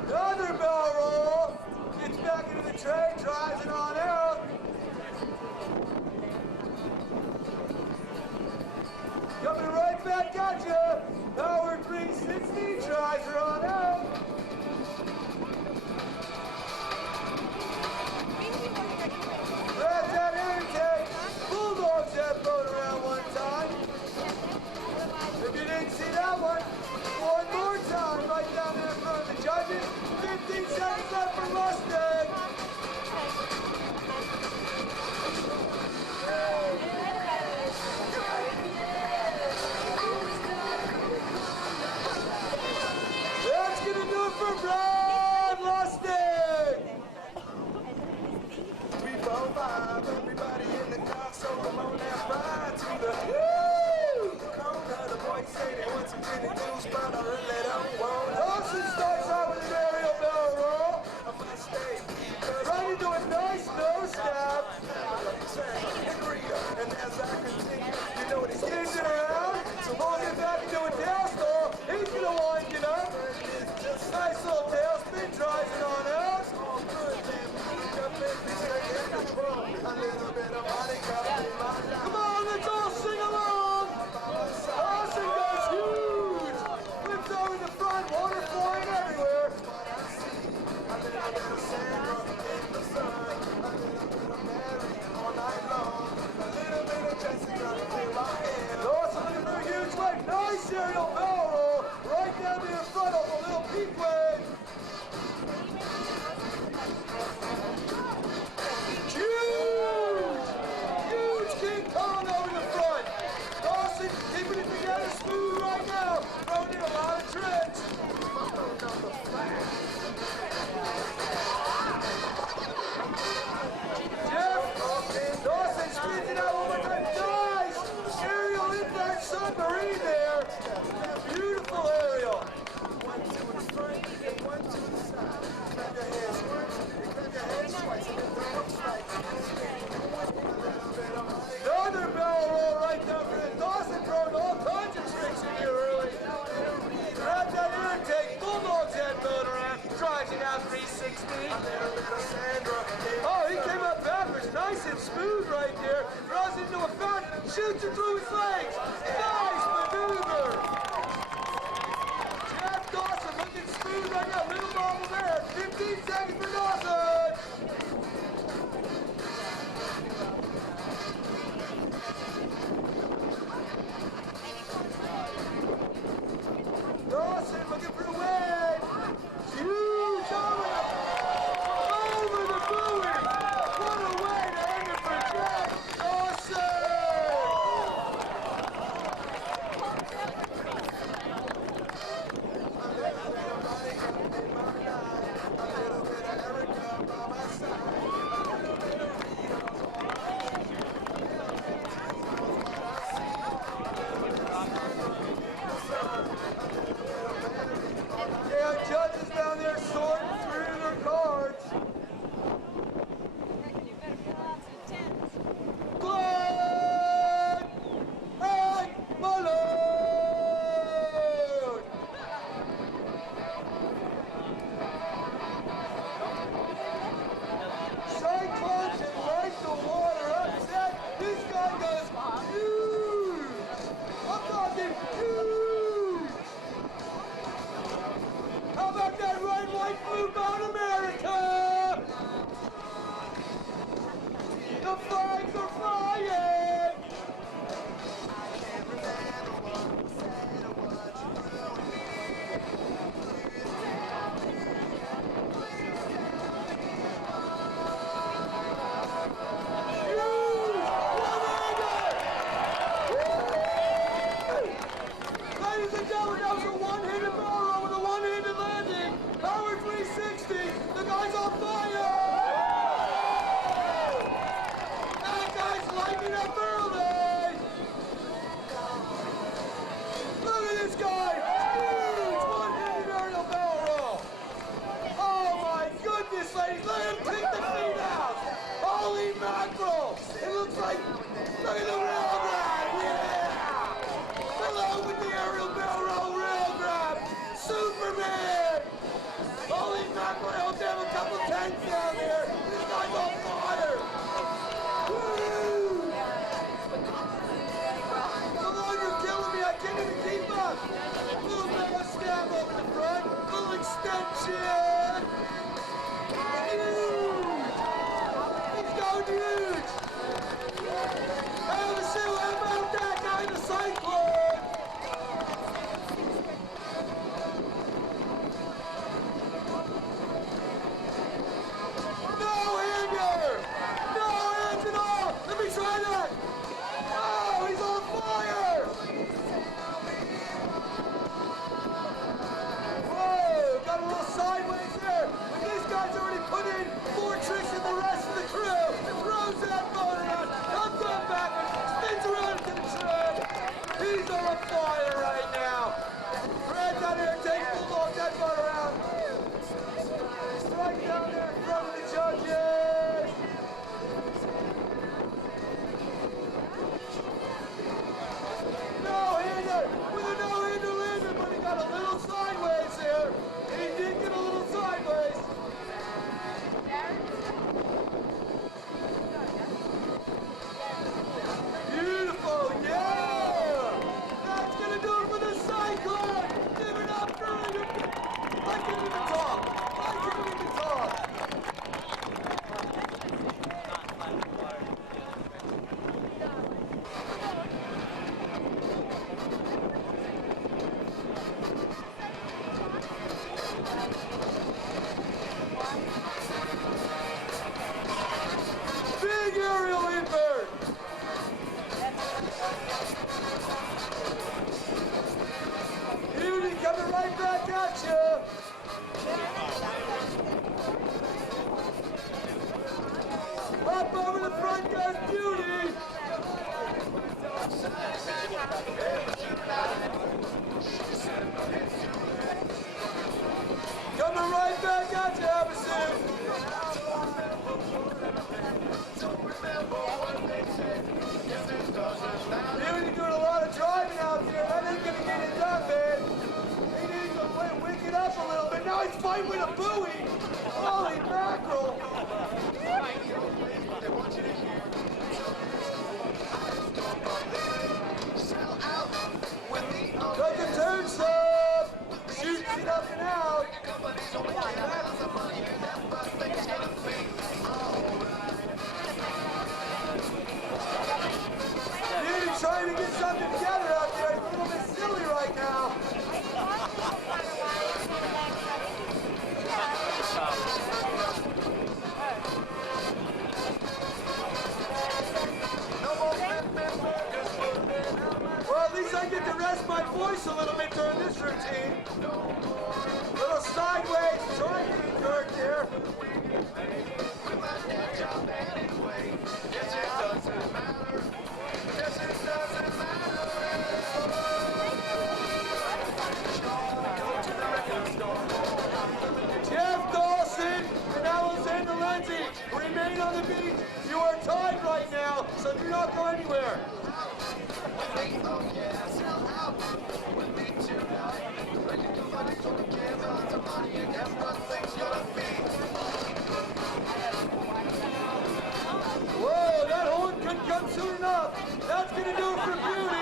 Another barrel roll. Gets back into the tray, drives it on out. Coming right back at you. Power 360, drives her on out. Grabs that air intake, bulldogs that boat around one time. If you didn't see that one more time, right down there in front of the judges. 15 seconds left for Mustang. That's gonna do it for Brad Mustang. We both vibe, everybody in the car, so come on and ride to the corner. The boys say they want some gin and juice, but I really don't want it. Dawson starts off with an aerial barrel roll. I must stay, Right into a nice nose stab. and as I continue, you know what Spins it around. So we'll get back into a tail stall. He's gonna wind it up. Nice little tail spin, drives it on out. Come on, let's all sing along. Dawson goes huge. Flips over the front, water flying everywhere. Dawson looking for a huge wave. Nice aerial barrel roll. Right down to your front off a little peak wave. Huge King Kong over the front. Dawson keeping it together smooth right now. Throwing in a lot of tricks. Jeff, Dawson spins it out one more time. Nice! Aerial impact submarine there. Beautiful aerial. this guy! Huge one-handed aerial barrel roll! Oh my goodness, ladies! Look at him take the feet out! Holy mackerel! It looks like, look at the rail grab! Yeah! Hello with the aerial barrel roll rail grab! Superman! Holy mackerel! I hope they have a couple tents down there! This guy's on fire! Woo! Come on, you're killing me! I can't even keep up! Little bit of a stab over the front, little extension! Huge! He's going huge! Havasu, how about that guy in the cyclone? No hander! No hands at all! Let me try that! Oh, he's on fire! Whoa, got a little sideways there. But this guy's already put in more tricks than the rest of the crew. Throws that boat around, comes on backwards, spins around to the trim. He's on fire right now. Right down here, take Bulldog that boat around. Right down there in front of the judges. No-hander with a no-hander lander, but he got a little sideways here. He did get a little sideways. Beautiful, yeah! That's gonna do it for the cyclone! Give it up for him! I can't even talk! I can't even talk! Big aerial invert! Beauty coming right back at you! Up over the front goes Beauty! Coming right back at you, Havasu! Beauty doing a lot of driving out there. That ain't gonna get it done, man. He needs to wick it up a little bit. Now he's fighting with a buoy. Holy mackerel. Took a turn sub. Shoots it up and out. Beauty trying to get something together out there. He's a little bit silly right now. Well, at least I get to rest my voice a little bit during this routine. Little sideways, trying to be jerk there. Jeff Dawson and Alexander Lindsay remain on the beach. You are tied right now, so do not go anywhere. Whoa, that horn couldn't come soon enough. That's going to do it for Beauty.